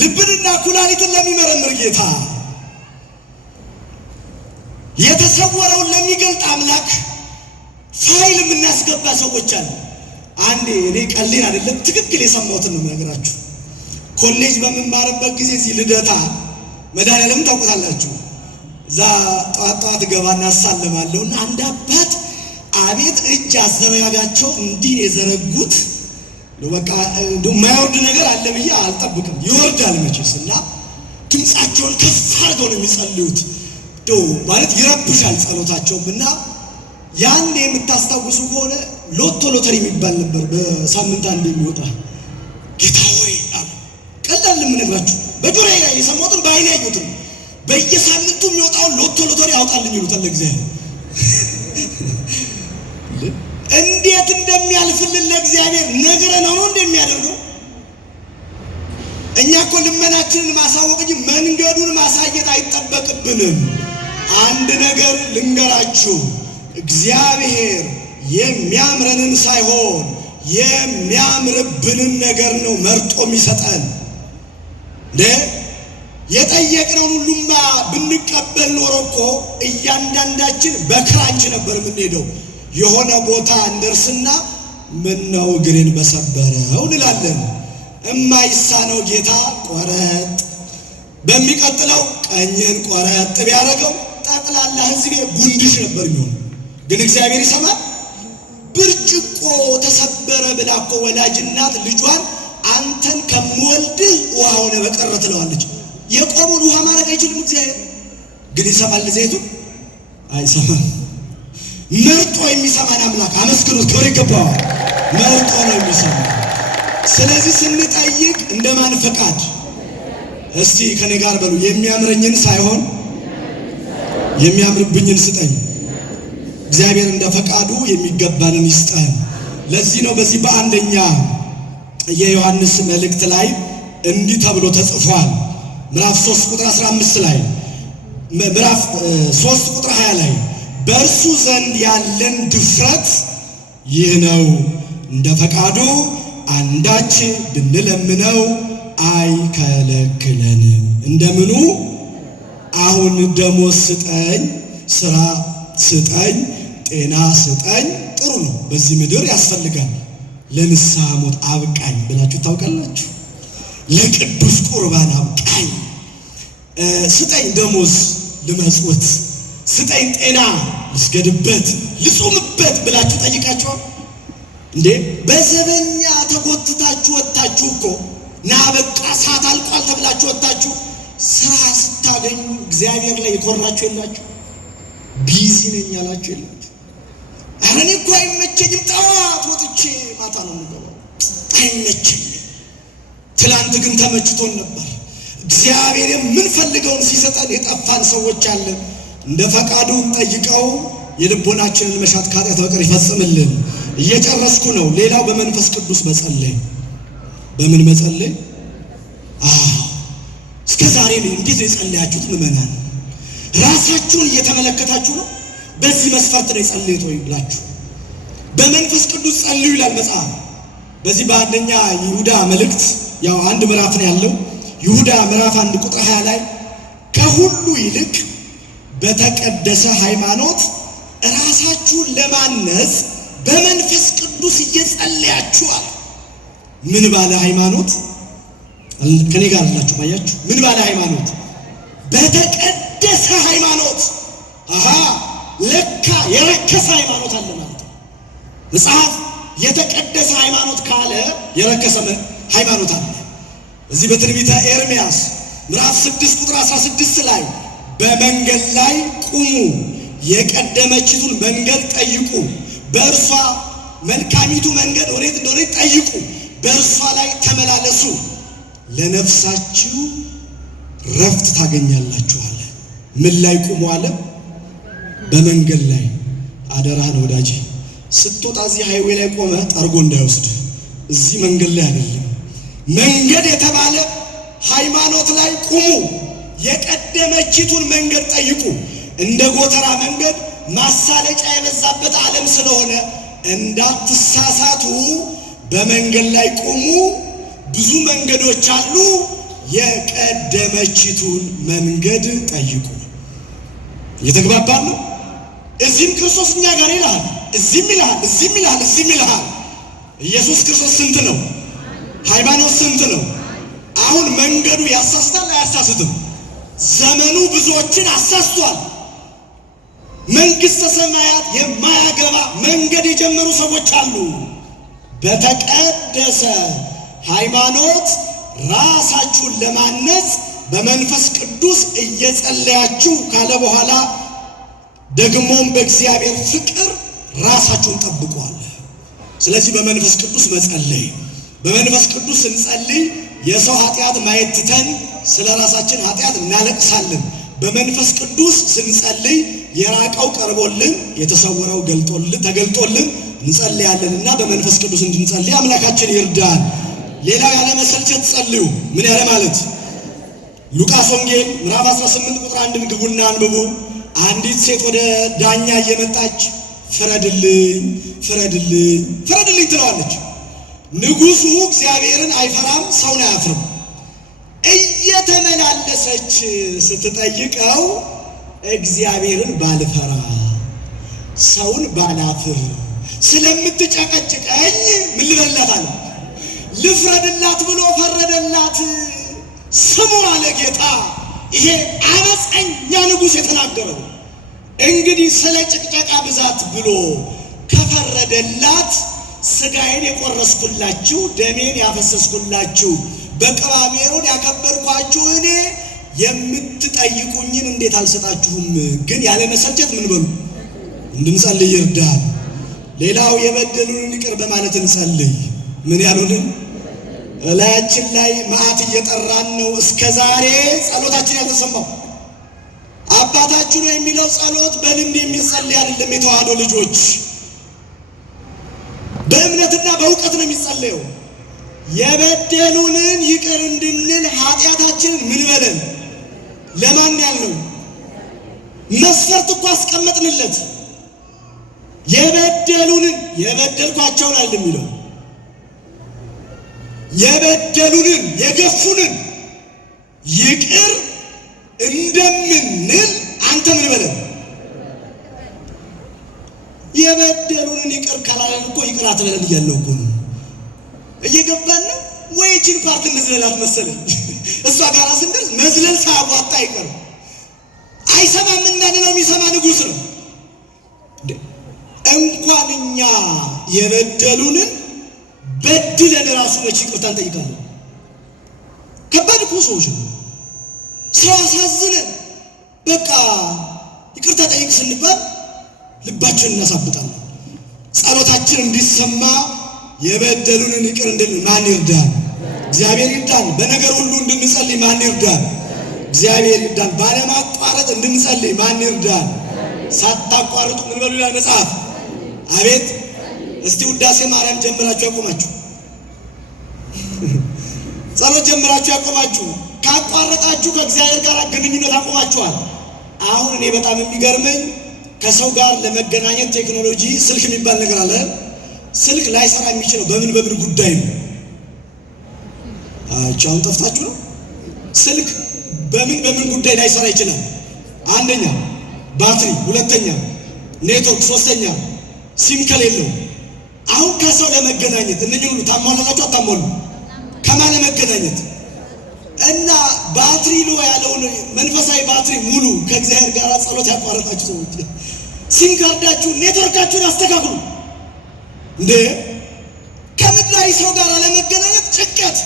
ልብንና ኩላሊትን ለሚመረምር ጌታ የተሰወረውን ለሚገልጥ አምላክ ፋይል የምናስገባ ሰዎች አሉ። አንዴ እኔ ቀልድ አይደለም ትክክል የሰማሁትን ነው የምነግራችሁ። ኮሌጅ በመማርበት ጊዜ እዚህ ልደታ መድኃኒዓለም ታውቁታላችሁ። እዛ ጠዋት ገባና አሳለማለሁና አንድ አባት አቤት እጅ አዘረጋጋቸው እንዲህ የዘረጉት በቃ የማይወርድ ነገር አለ ብዬ አልጠብቅም። ይወርዳል መቼስ እና ድምፃቸውን ከፍ አድርገው ነው የሚጸልዩት። ማለት ይረብሻል ጸሎታቸውም እና ያን የምታስታውሱ ከሆነ ሎተሪ የሚባል ነበር በሳምንት አንድ የሚወጣ። ጌታ ሆይ አሉ። ቀላል የምነግራችሁ በጆሮዬ ላይ የሰማሁትን በዓይኔ ያየሁትን በየሳምንቱ የሚወጣውን ሎተሪ ያውጣልኝ ይሉታል ለእግዚአብሔር። እንዴት እንደሚያልፍልን ለእግዚአብሔር ነግረነው ነው እንደሚያደርገው። እኛ እኮ ልመናችንን ማሳወቅ እንጂ መንገዱን ማሳየት አይጠበቅብንም። አንድ ነገር ልንገራችሁ፣ እግዚአብሔር የሚያምረንን ሳይሆን የሚያምርብንን ነገር ነው መርጦ የሚሰጠን። የጠየቅነውን ሁሉማ ብንቀበል ኖሮ እኮ እያንዳንዳችን በክራንች ነበር የምንሄደው። የሆነ ቦታ እንደርስና ምን ነው እግሬን በሰበረው እንላለን። እማይሳነው ጌታ ቆረጥ፣ በሚቀጥለው ቀኝን ቆረጥ ቢያደርገው ጠቅላላ ሕዝቤ ጉንድሽ ነበር የሚሆነው። ግን እግዚአብሔር ይሰማል። ብርጭቆ ተሰበረ ብላ እኮ ወላጅ እናት ልጇን አንተን ከምወልድህ ውሃ ሆነ በቀረ ትለዋለች። የቆሙን ውሃ ማድረግ አይችልም እግዚአብሔር። ግን ይሰማል። ዘይቱ አይሰማም። መርጦ የሚሰማን አምላክ አመስግኑት፣ ክብር ይገባዋል። መርጦ ነው የሚሰማ። ስለዚህ ስንጠይቅ እንደማን ፈቃድ? እስቲ ከኔ ጋር በሉ፣ የሚያምረኝን ሳይሆን የሚያምርብኝን ስጠኝ። እግዚአብሔር እንደ ፈቃዱ የሚገባንን ይስጠን። ለዚህ ነው በዚህ በአንደኛ የዮሐንስ መልእክት ላይ እንዲህ ተብሎ ተጽፏል። ምዕራፍ 3 ቁጥር 15 ላይ ምዕራፍ 3 ቁጥር 20 ላይ በእርሱ ዘንድ ያለን ድፍረት ይህ ነው፣ እንደ ፈቃዱ አንዳች ብንለምነው አይከለክለንም። እንደምኑ? አሁን ደሞዝ ስጠኝ፣ ስራ ስጠኝ፣ ጤና ስጠኝ ጥሩ ነው፣ በዚህ ምድር ያስፈልጋል። ለንስሐ ሞት አብቃኝ ብላችሁ ታውቃላችሁ? ለቅዱስ ቁርባን አብቃኝ፣ ስጠኝ ደሞዝ ልመጽውት፣ ስጠኝ ጤና ልስገድበት፣ ልጹምበት ብላችሁ ጠይቃችኋል እንዴ? በዘበኛ ተጎትታችሁ ወጣችሁ እኮ ና በቃ ሰዓት አልቋል ተብላችሁ ወጣችሁ። ስራ ስታገኙ እግዚአብሔር ላይ የኮራችሁ የላችሁ? ቢዚ ነኝ ያላችሁ የላችሁ? ኧረ እኔ እኮ አይመቸኝም፣ ጠዋት ወጥቼ ማታ ነው የምገባው፣ አይመቸኝም። ትላንት ግን ተመችቶን ነበር። እግዚአብሔር የምንፈልገውን ሲሰጠን የጠፋን ሰዎች አለን። እንደ ፈቃዱ ጠይቀው የልቦናችንን መሻት ከኃጢአት በቀር ይፈጽምልን። እየጨረስኩ ነው። ሌላው በመንፈስ ቅዱስ መጸለይ። በምን መጸለይ? እስከ ዛሬ እንዴት ነው የጸለያችሁት? ምዕመናን ራሳችሁን እየተመለከታችሁ ነው? በዚህ መስፈርት ነው የጸለዩት ወይ ብላችሁ በመንፈስ ቅዱስ ጸልዩ ይላል መጽሐፍ። በዚህ በአንደኛ ይሁዳ መልእክት ያው አንድ ምዕራፍ ነው ያለው። ይሁዳ ምዕራፍ 1 ቁጥር 20 ላይ ከሁሉ ይልቅ በተቀደሰ ሃይማኖት ራሳችሁን ለማነጽ በመንፈስ ቅዱስ እየጸለያችኋል። ምን ባለ ሃይማኖት? ከኔ ጋር አላችሁ ባያችሁ? ምን ባለ ሃይማኖት? በተቀደሰ ሃይማኖት። ለካ የረከሰ ሃይማኖት አለ ማለት ነው። መጽሐፍ የተቀደሰ ሃይማኖት ካለ የረከሰ ሃይማኖት አለ። እዚህ በትንቢተ ኤርምያስ ምዕራፍ 6 ቁጥር 16 ላይ በመንገድ ላይ ቁሙ፣ የቀደመችቱን መንገድ ጠይቁ፣ በእርሷ መልካሚቱ መንገድ ወዴት እንደሆነ ጠይቁ፣ በእርሷ ላይ ተመላለሱ፣ ለነፍሳችሁ ረፍት ታገኛላችሁ አለ። ምን ላይ ቁሙ አለ? በመንገድ ላይ። አደራህን ወዳጄ፣ ስትወጣ እዚህ ሃይዌ ላይ ቆመ ጠርጎ እንዳይወስድ። እዚህ መንገድ ላይ አይደለም። መንገድ የተባለ ሃይማኖት ላይ ቁሙ፣ የቀደመችቱን መንገድ ጠይቁ። እንደ ጎተራ መንገድ ማሳለጫ የበዛበት ዓለም ስለሆነ እንዳትሳሳቱ በመንገድ ላይ ቁሙ። ብዙ መንገዶች አሉ፣ የቀደመችቱን መንገድ ጠይቁ። እየተግባባን ነው? እዚህም ክርስቶስ እኛ ጋር ይልሃል፣ እዚህም ይልሃል፣ እዚህም ይልሃል፣ እዚህም ይልሃል። ኢየሱስ ክርስቶስ ስንት ነው? ሃይማኖት ስንት ነው? አሁን መንገዱ ያሳስታል አያሳስትም? ዘመኑ ብዙዎችን አሳስቷል። መንግሥተ ሰማያት የማያገባ መንገድ የጀመሩ ሰዎች አሉ። በተቀደሰ ሃይማኖት ራሳችሁን ለማነጽ በመንፈስ ቅዱስ እየጸለያችሁ ካለ በኋላ ደግሞም በእግዚአብሔር ፍቅር ራሳችሁን ጠብቋል። ስለዚህ በመንፈስ ቅዱስ መጸለይ። በመንፈስ ቅዱስ ስንጸልይ የሰው ኃጢአት ማየት ትተን ስለ ራሳችን ኃጢአት እናለቅሳለን። በመንፈስ ቅዱስ ስንጸልይ የራቀው ቀርቦልን የተሰወረው ተገልጦልን እንጸልያለንና በመንፈስ ቅዱስ እንድንጸልይ አምላካችን ይርዳን። ሌላው ያለ መሰልቸት ጸልዩ። ምን ያለ ማለት? ሉቃስ ወንጌል ምዕራፍ 18 ቁጥር 1 ግቡና አንብቡ። አንዲት ሴት ወደ ዳኛ እየመጣች ፍረድልኝ ፍረድልኝ ፍረድልኝ ትለዋለች። ንጉሡ እግዚአብሔርን አይፈራም፣ ሰውን አያፍርም። እየተመላለሰች ስትጠይቀው እግዚአብሔርን ባልፈራ ሰውን ባላፍር ስለምትጨቀጭቀኝ ምን ልበላት አለ? ልፍረድላት ብሎ ፈረደላት። ስሙ አለ ጌታ። ይሄ አመፀኛ ንጉሥ የተናገረው። እንግዲህ ስለ ጭቅጨቃ ብዛት ብሎ ከፈረደላት ስጋዬን የቆረስኩላችሁ ደሜን ያፈሰስኩላችሁ በቅባ ሜሮን ያከበርኳችሁ እኔ የምትጠይቁኝን እንዴት አልሰጣችሁም? ግን ያለ መሰልቸት ምን በሉ እንድንጸልይ ይርዳል። ሌላው የበደሉንን ይቅር በማለት እንጸልይ። ምን ያሉንን እላያችን ላይ መዓት እየጠራን ነው። እስከ ዛሬ ጸሎታችን ያልተሰማው አባታችሁ ነው የሚለው ጸሎት በልምድ የሚጸልይ አይደለም። የተዋህዶ ልጆች በእምነትና በእውቀት ነው የሚጸለየው። የበደሉንን ይቅር እንድንል ኃጢአታችንን ምን በለን ለማን ያልነው መስፈርት እኮ አስቀመጥንለት። የበደሉንን የበደልኳቸውን አይደለም የሚለው የበደሉንን የገፉንን ይቅር እንደምንል አንተ ምን በለን። የበደሉንን ይቅር ካላለን እኮ ይቅር አትበለን እያለው እኮ ነው። እየገባን ነው ወይ? እቺን ፓርት እንዝለላት መሰለኝ። እሷ ጋር ስንደርስ መዝለል ሳያዋጣ አይቀርም። አይሰማም እንዳንለው የሚሰማ ንጉሥ ነው። እንኳን እኛ የበደሉንን በድለን ራሱ መቼ ይቅርታ እንጠይቃለን? ከባድ እኮ ሰዎች ነው። ሰው አሳዝነን በቃ ይቅርታ ጠይቅ ስንባል ልባችንን እናሳብጣለን። ጸሎታችን እንዲሰማ የበደሉንን ይቅር እንድንል ማን ይርዳን? እግዚአብሔር ይርዳን። በነገር ሁሉ እንድንጸልይ ማን ይርዳን? እግዚአብሔር ይርዳን። ባለማቋረጥ እንድንጸልይ ማን ይርዳን? ሳታቋርጡ ምን በሉ ይላል መጽሐፍ። አቤት እስቲ ውዳሴ ማርያም ጀምራችሁ ያቆማችሁ፣ ጸሎት ጀምራችሁ ያቆማችሁ፣ ካቋረጣችሁ ከእግዚአብሔር ጋር ግንኙነት አቆማችኋል። አሁን እኔ በጣም የሚገርመኝ ከሰው ጋር ለመገናኘት ቴክኖሎጂ ስልክ የሚባል ነገር አለ። ስልክ ላይሰራ የሚችለው በምን ጉዳይ ነው? አሁን ጠፍታችሁ ነው። ስልክ በምን ጉዳይ ላይሰራ ይችላል? አንደኛ ባትሪ፣ ሁለተኛ ኔትወርክ፣ ሶስተኛ ሲም ከሌለው። አሁን ከሰው ለመገናኘት እነኚህ ሁሉ ታሟላላችሁ አታሟሉ? ከማን ለመገናኘት እና ባትሪ ነው ያለውን መንፈሳዊ ባትሪ ሙሉ ከእግዚአብሔር ጋር ጸሎት ያቋረጣችሁ ሰዎች ሲም ካርዳችሁ ኔትወርካችሁን አስተካክሉ። እንዴ ከምድራዊ ሰው ጋር ለመገናኘት ጭንቀት።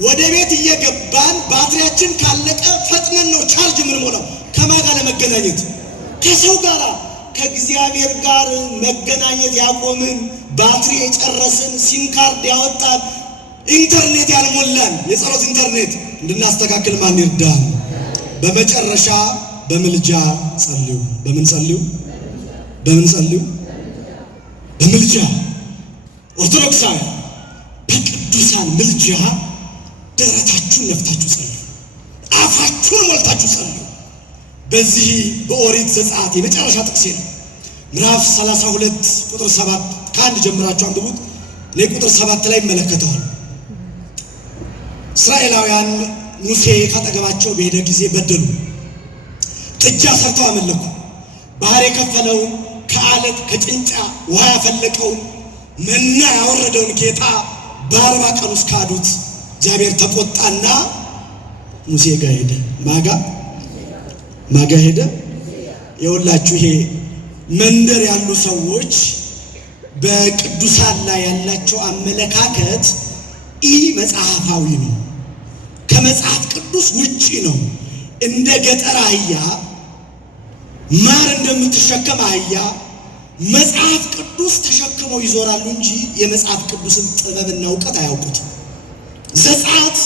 ወደ ቤት እየገባን ባትሪያችን ካለቀ ፈጥነን ነው ቻርጅ የምንሞላው። ከማን ጋር ለመገናኘት? ከሰው ጋር። ከእግዚአብሔር ጋር መገናኘት ያቆምን፣ ባትሪ የጨረስን፣ ሲም ካርድ ያወጣን፣ ኢንተርኔት ያልሞላን የጸሎት ኢንተርኔት እንድናስተካክል ማን ይርዳን? በመጨረሻ በምልጃ ጸልዩ። በምን ጸልዩ? በምን ጸልዩ? በምልጃ። ኦርቶዶክሳውያን በቅዱሳን ምልጃ ደረታችሁን ነፍታችሁ ጸልዩ፣ አፋችሁን ሞልታችሁ ጸልዩ። በዚህ በኦሪት ዘጸአት የመጨረሻ ጥቅሴ ነው። ምዕራፍ 32 ቁጥር 7 ከአንድ ጀምራችሁ አንብቡት። እኔ ቁጥር 7 ላይ ይመለከተዋል። እስራኤላውያን ሙሴ ካጠገባቸው በሄደ ጊዜ በደሉ፣ ጥጃ ሰርተው አመለኩ። ባህር የከፈለውን ከአለት ከጭንጫ ውሃ ያፈለቀውን መና ያወረደውን ጌታ በ40 ቀን ውስጥ ካዱት። እግዚአብሔር ተቆጣና ሙሴ ጋር ሄደ። ማጋ ሄደ። የሁላችሁ ይሄ መንደር ያሉ ሰዎች በቅዱሳን ላይ ያላቸው አመለካከት ኢ መጽሐፋዊ ነው፣ ከመጽሐፍ ቅዱስ ውጪ ነው። እንደ ገጠር አህያ ማር እንደምትሸከም አህያ መጽሐፍ ቅዱስ ተሸክመው ይዞራሉ እንጂ የመጽሐፍ ቅዱስን ጥበብና እውቀት አያውቁትም። ዘጸአት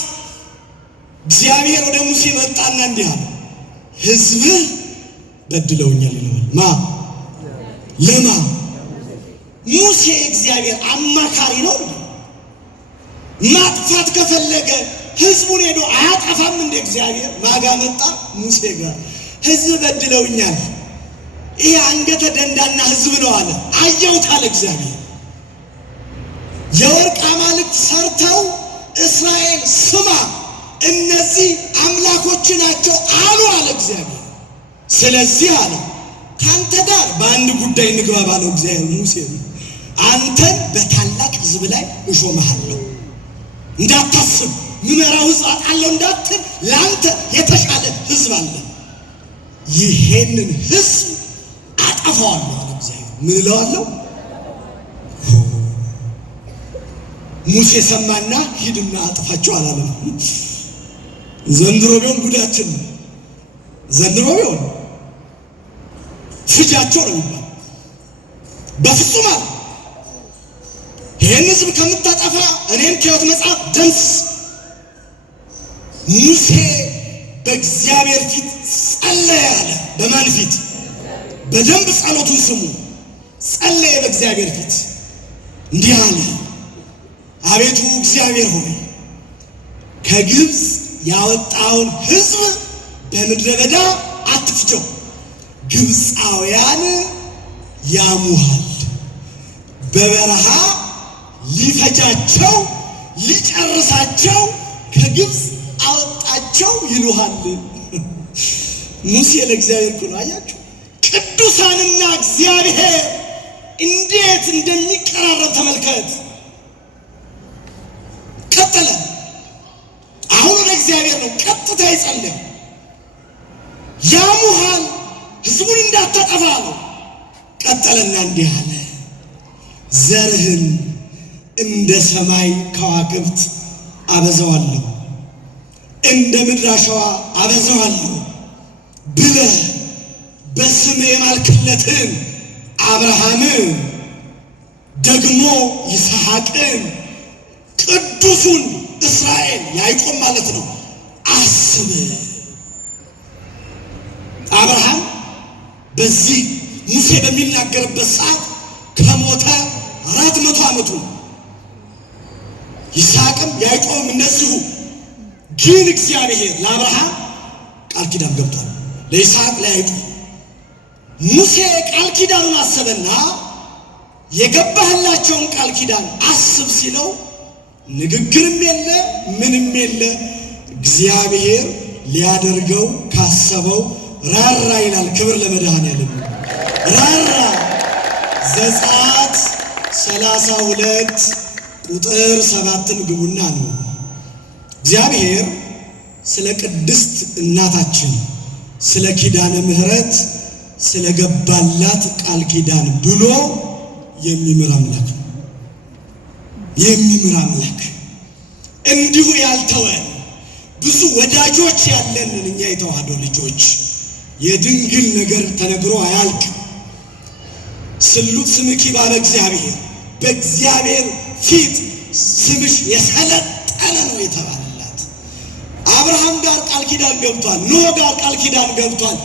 እግዚአብሔር ወደ ሙሴ መጣና እንዲህ አለ፣ ሕዝብህ በድለውኛል ይለዋል። ለማ ሙሴ እግዚአብሔር አማካሪ ነው። ማጥፋት ከፈለገ ህዝቡን ሄዶ አያጠፋም እንደ እግዚአብሔር? ማጋ መጣ ሙሴ ጋር ህዝብ በድለውኛል፣ ይሄ አንገተ ደንዳና ህዝብ ነው አለ። አየሁት አለ እግዚአብሔር። የወርቅ አማልክት ሰርተው እስራኤል ስማ እነዚህ አምላኮች ናቸው አሉ አለ እግዚአብሔር። ስለዚህ አለ ካንተ ጋር በአንድ ጉዳይ እንግባ ባለው እግዚአብሔር ሙሴ አንተን በታላቅ ህዝብ ላይ እሾምሃለሁ፣ እንዳታስብ ምመራው ህዝብ አለው እንዳትል፣ ለአንተ የተሻለ ህዝብ አለ፣ ይሄንን ህዝብ አጠፋዋለሁ አለ እግዚአብሔር። ምን እለዋለሁ? ሙሴ ሰማና ሂድና አጥፋቸው አላለም። ዘንድሮ ቢሆን ጉዳችን፣ ዘንድሮ ቢሆን ፍጃቸው ነው የሚባል። በፍጹም አለ ይህን ህዝብ ከምታጠፋ እኔን ከሕይወት መጽሐፍ ደምስ። ሙሴ በእግዚአብሔር ፊት ጸለየ አለ። በማን ፊት? በደንብ ጸሎቱን ስሙ። ጸለየ በእግዚአብሔር ፊት እንዲህ አለ፣ አቤቱ እግዚአብሔር ሆይ ከግብፅ ያወጣውን ህዝብ በምድረ በዳ አትፍጀው፣ ግብፃውያን ያሙሃል፣ በበረሃ ሊፈጃቸው ሊጨርሳቸው ከግብፅ አወጣቸው ይሉሃል። ሙሴ ለእግዚአብሔር እኮ ነው። አያችሁ ቅዱሳንና እግዚአብሔር እንዴት እንደሚቀራረብ ተመልከት። ቀጠለ። አሁን ወደ እግዚአብሔር ነው ቀጥታ ይጸልይ። ያሙሃል ህዝቡን እንዳታጠፋ ነው። ቀጠለና እንዲህ አለ፣ ዘርህን እንደ ሰማይ ከዋክብት አበዛዋለሁ፣ እንደ ምድር አሸዋ አበዛዋለሁ ብለህ በስም የማልክለትን አብርሃምን ደግሞ ይስሐቅን ቅዱሱን እስራኤል ያዕቆብ ማለት ነው አስብ። አብርሃም በዚህ ሙሴ በሚናገርበት ሰዓት ከሞተ 400 ዓመቱ ነው። ይስሐቅም ያዕቆብም እንደዚሁ። ግን እግዚአብሔር ለአብርሃም ቃል ኪዳን ገብቷል፣ ለይስሐቅ ለያዕቆብ። ሙሴ ቃል ኪዳኑን አሰበና የገባህላቸውን ቃል ኪዳን አስብ ሲለው ንግግርም የለ ምንም የለ። እግዚአብሔር ሊያደርገው ካሰበው ራራ ይላል። ክብር ለመድኃኔዓለም። ራራ። ዘጸአት 32 ቁጥር 7 ግቡና ነው። እግዚአብሔር ስለ ቅድስት እናታችን ስለ ኪዳነ ምሕረት ስለ ገባላት ቃል ኪዳን ብሎ የሚምር አምላክ ነው። የሚምር አምላክ እንዲሁ ያልተወን ብዙ ወዳጆች ያለንን እኛ የተዋህዶ ልጆች የድንግል ነገር ተነግሮ አያልቅ። ስሉጥ ስምኪ ባበ እግዚአብሔር፣ በእግዚአብሔር ፊት ስምሽ የሰለጠነ ነው የተባለላት። አብርሃም ጋር ቃል ኪዳን ገብቷል። ኖህ ጋር ቃል ኪዳን ገብቷል።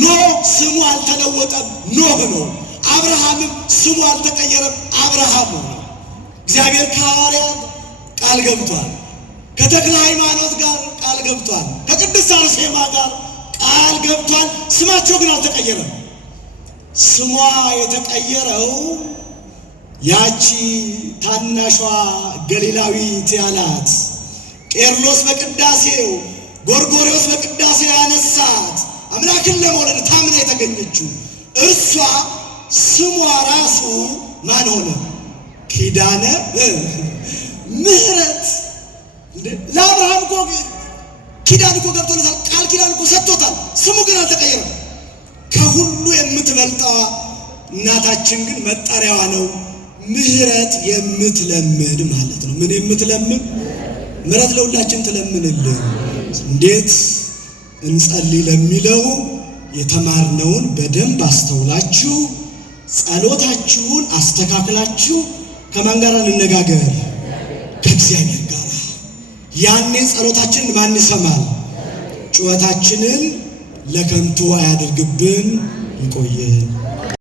ኖህ ስሙ አልተለወጠም፣ ኖህ ነው። አብርሃምም ስሙ አልተቀየረም፣ አብርሃም ነው። እግዚአብሔር ከሐዋርያት ቃል ገብቷል። ከተክለ ሃይማኖት ጋር ቃል ገብቷል። ከቅድስት አርሴማ ጋር ቃል ገብቷል። ስማቸው ግን አልተቀየረም። ስሟ የተቀየረው ያቺ ታናሿ ገሊላዊት ያላት ቄርሎስ በቅዳሴው ጎርጎርዮስ በቅዳሴው ያነሳት አምላክን ለመውለድ ታምና የተገኘችው እርሷ ስሟ ራሱ ማን ሆነ? ኪዳነ ምሕረት። ለአብርሃም እኮ ኪዳን እኮ ገብቶለታል። ቃል ኪዳን እኮ ሰጥቶታል። ስሙ ግን አልተቀየረም። ከሁሉ የምትበልጠዋ እናታችን ግን መጠሪያዋ ነው ምሕረት የምትለምን ማለት ነው። ምን የምትለምን? ምሕረት ለሁላችን ትለምንልን። እንዴት እንጸልይ ለሚለው የተማርነውን በደንብ አስተውላችሁ ጸሎታችሁን አስተካክላችሁ ከማን ጋር እንነጋገር? ከእግዚአብሔር ጋር። ያኔ ጸሎታችንን ማን ይሰማል? ጩኸታችንን ለከንቱ አያድርግብን። ይቆየን።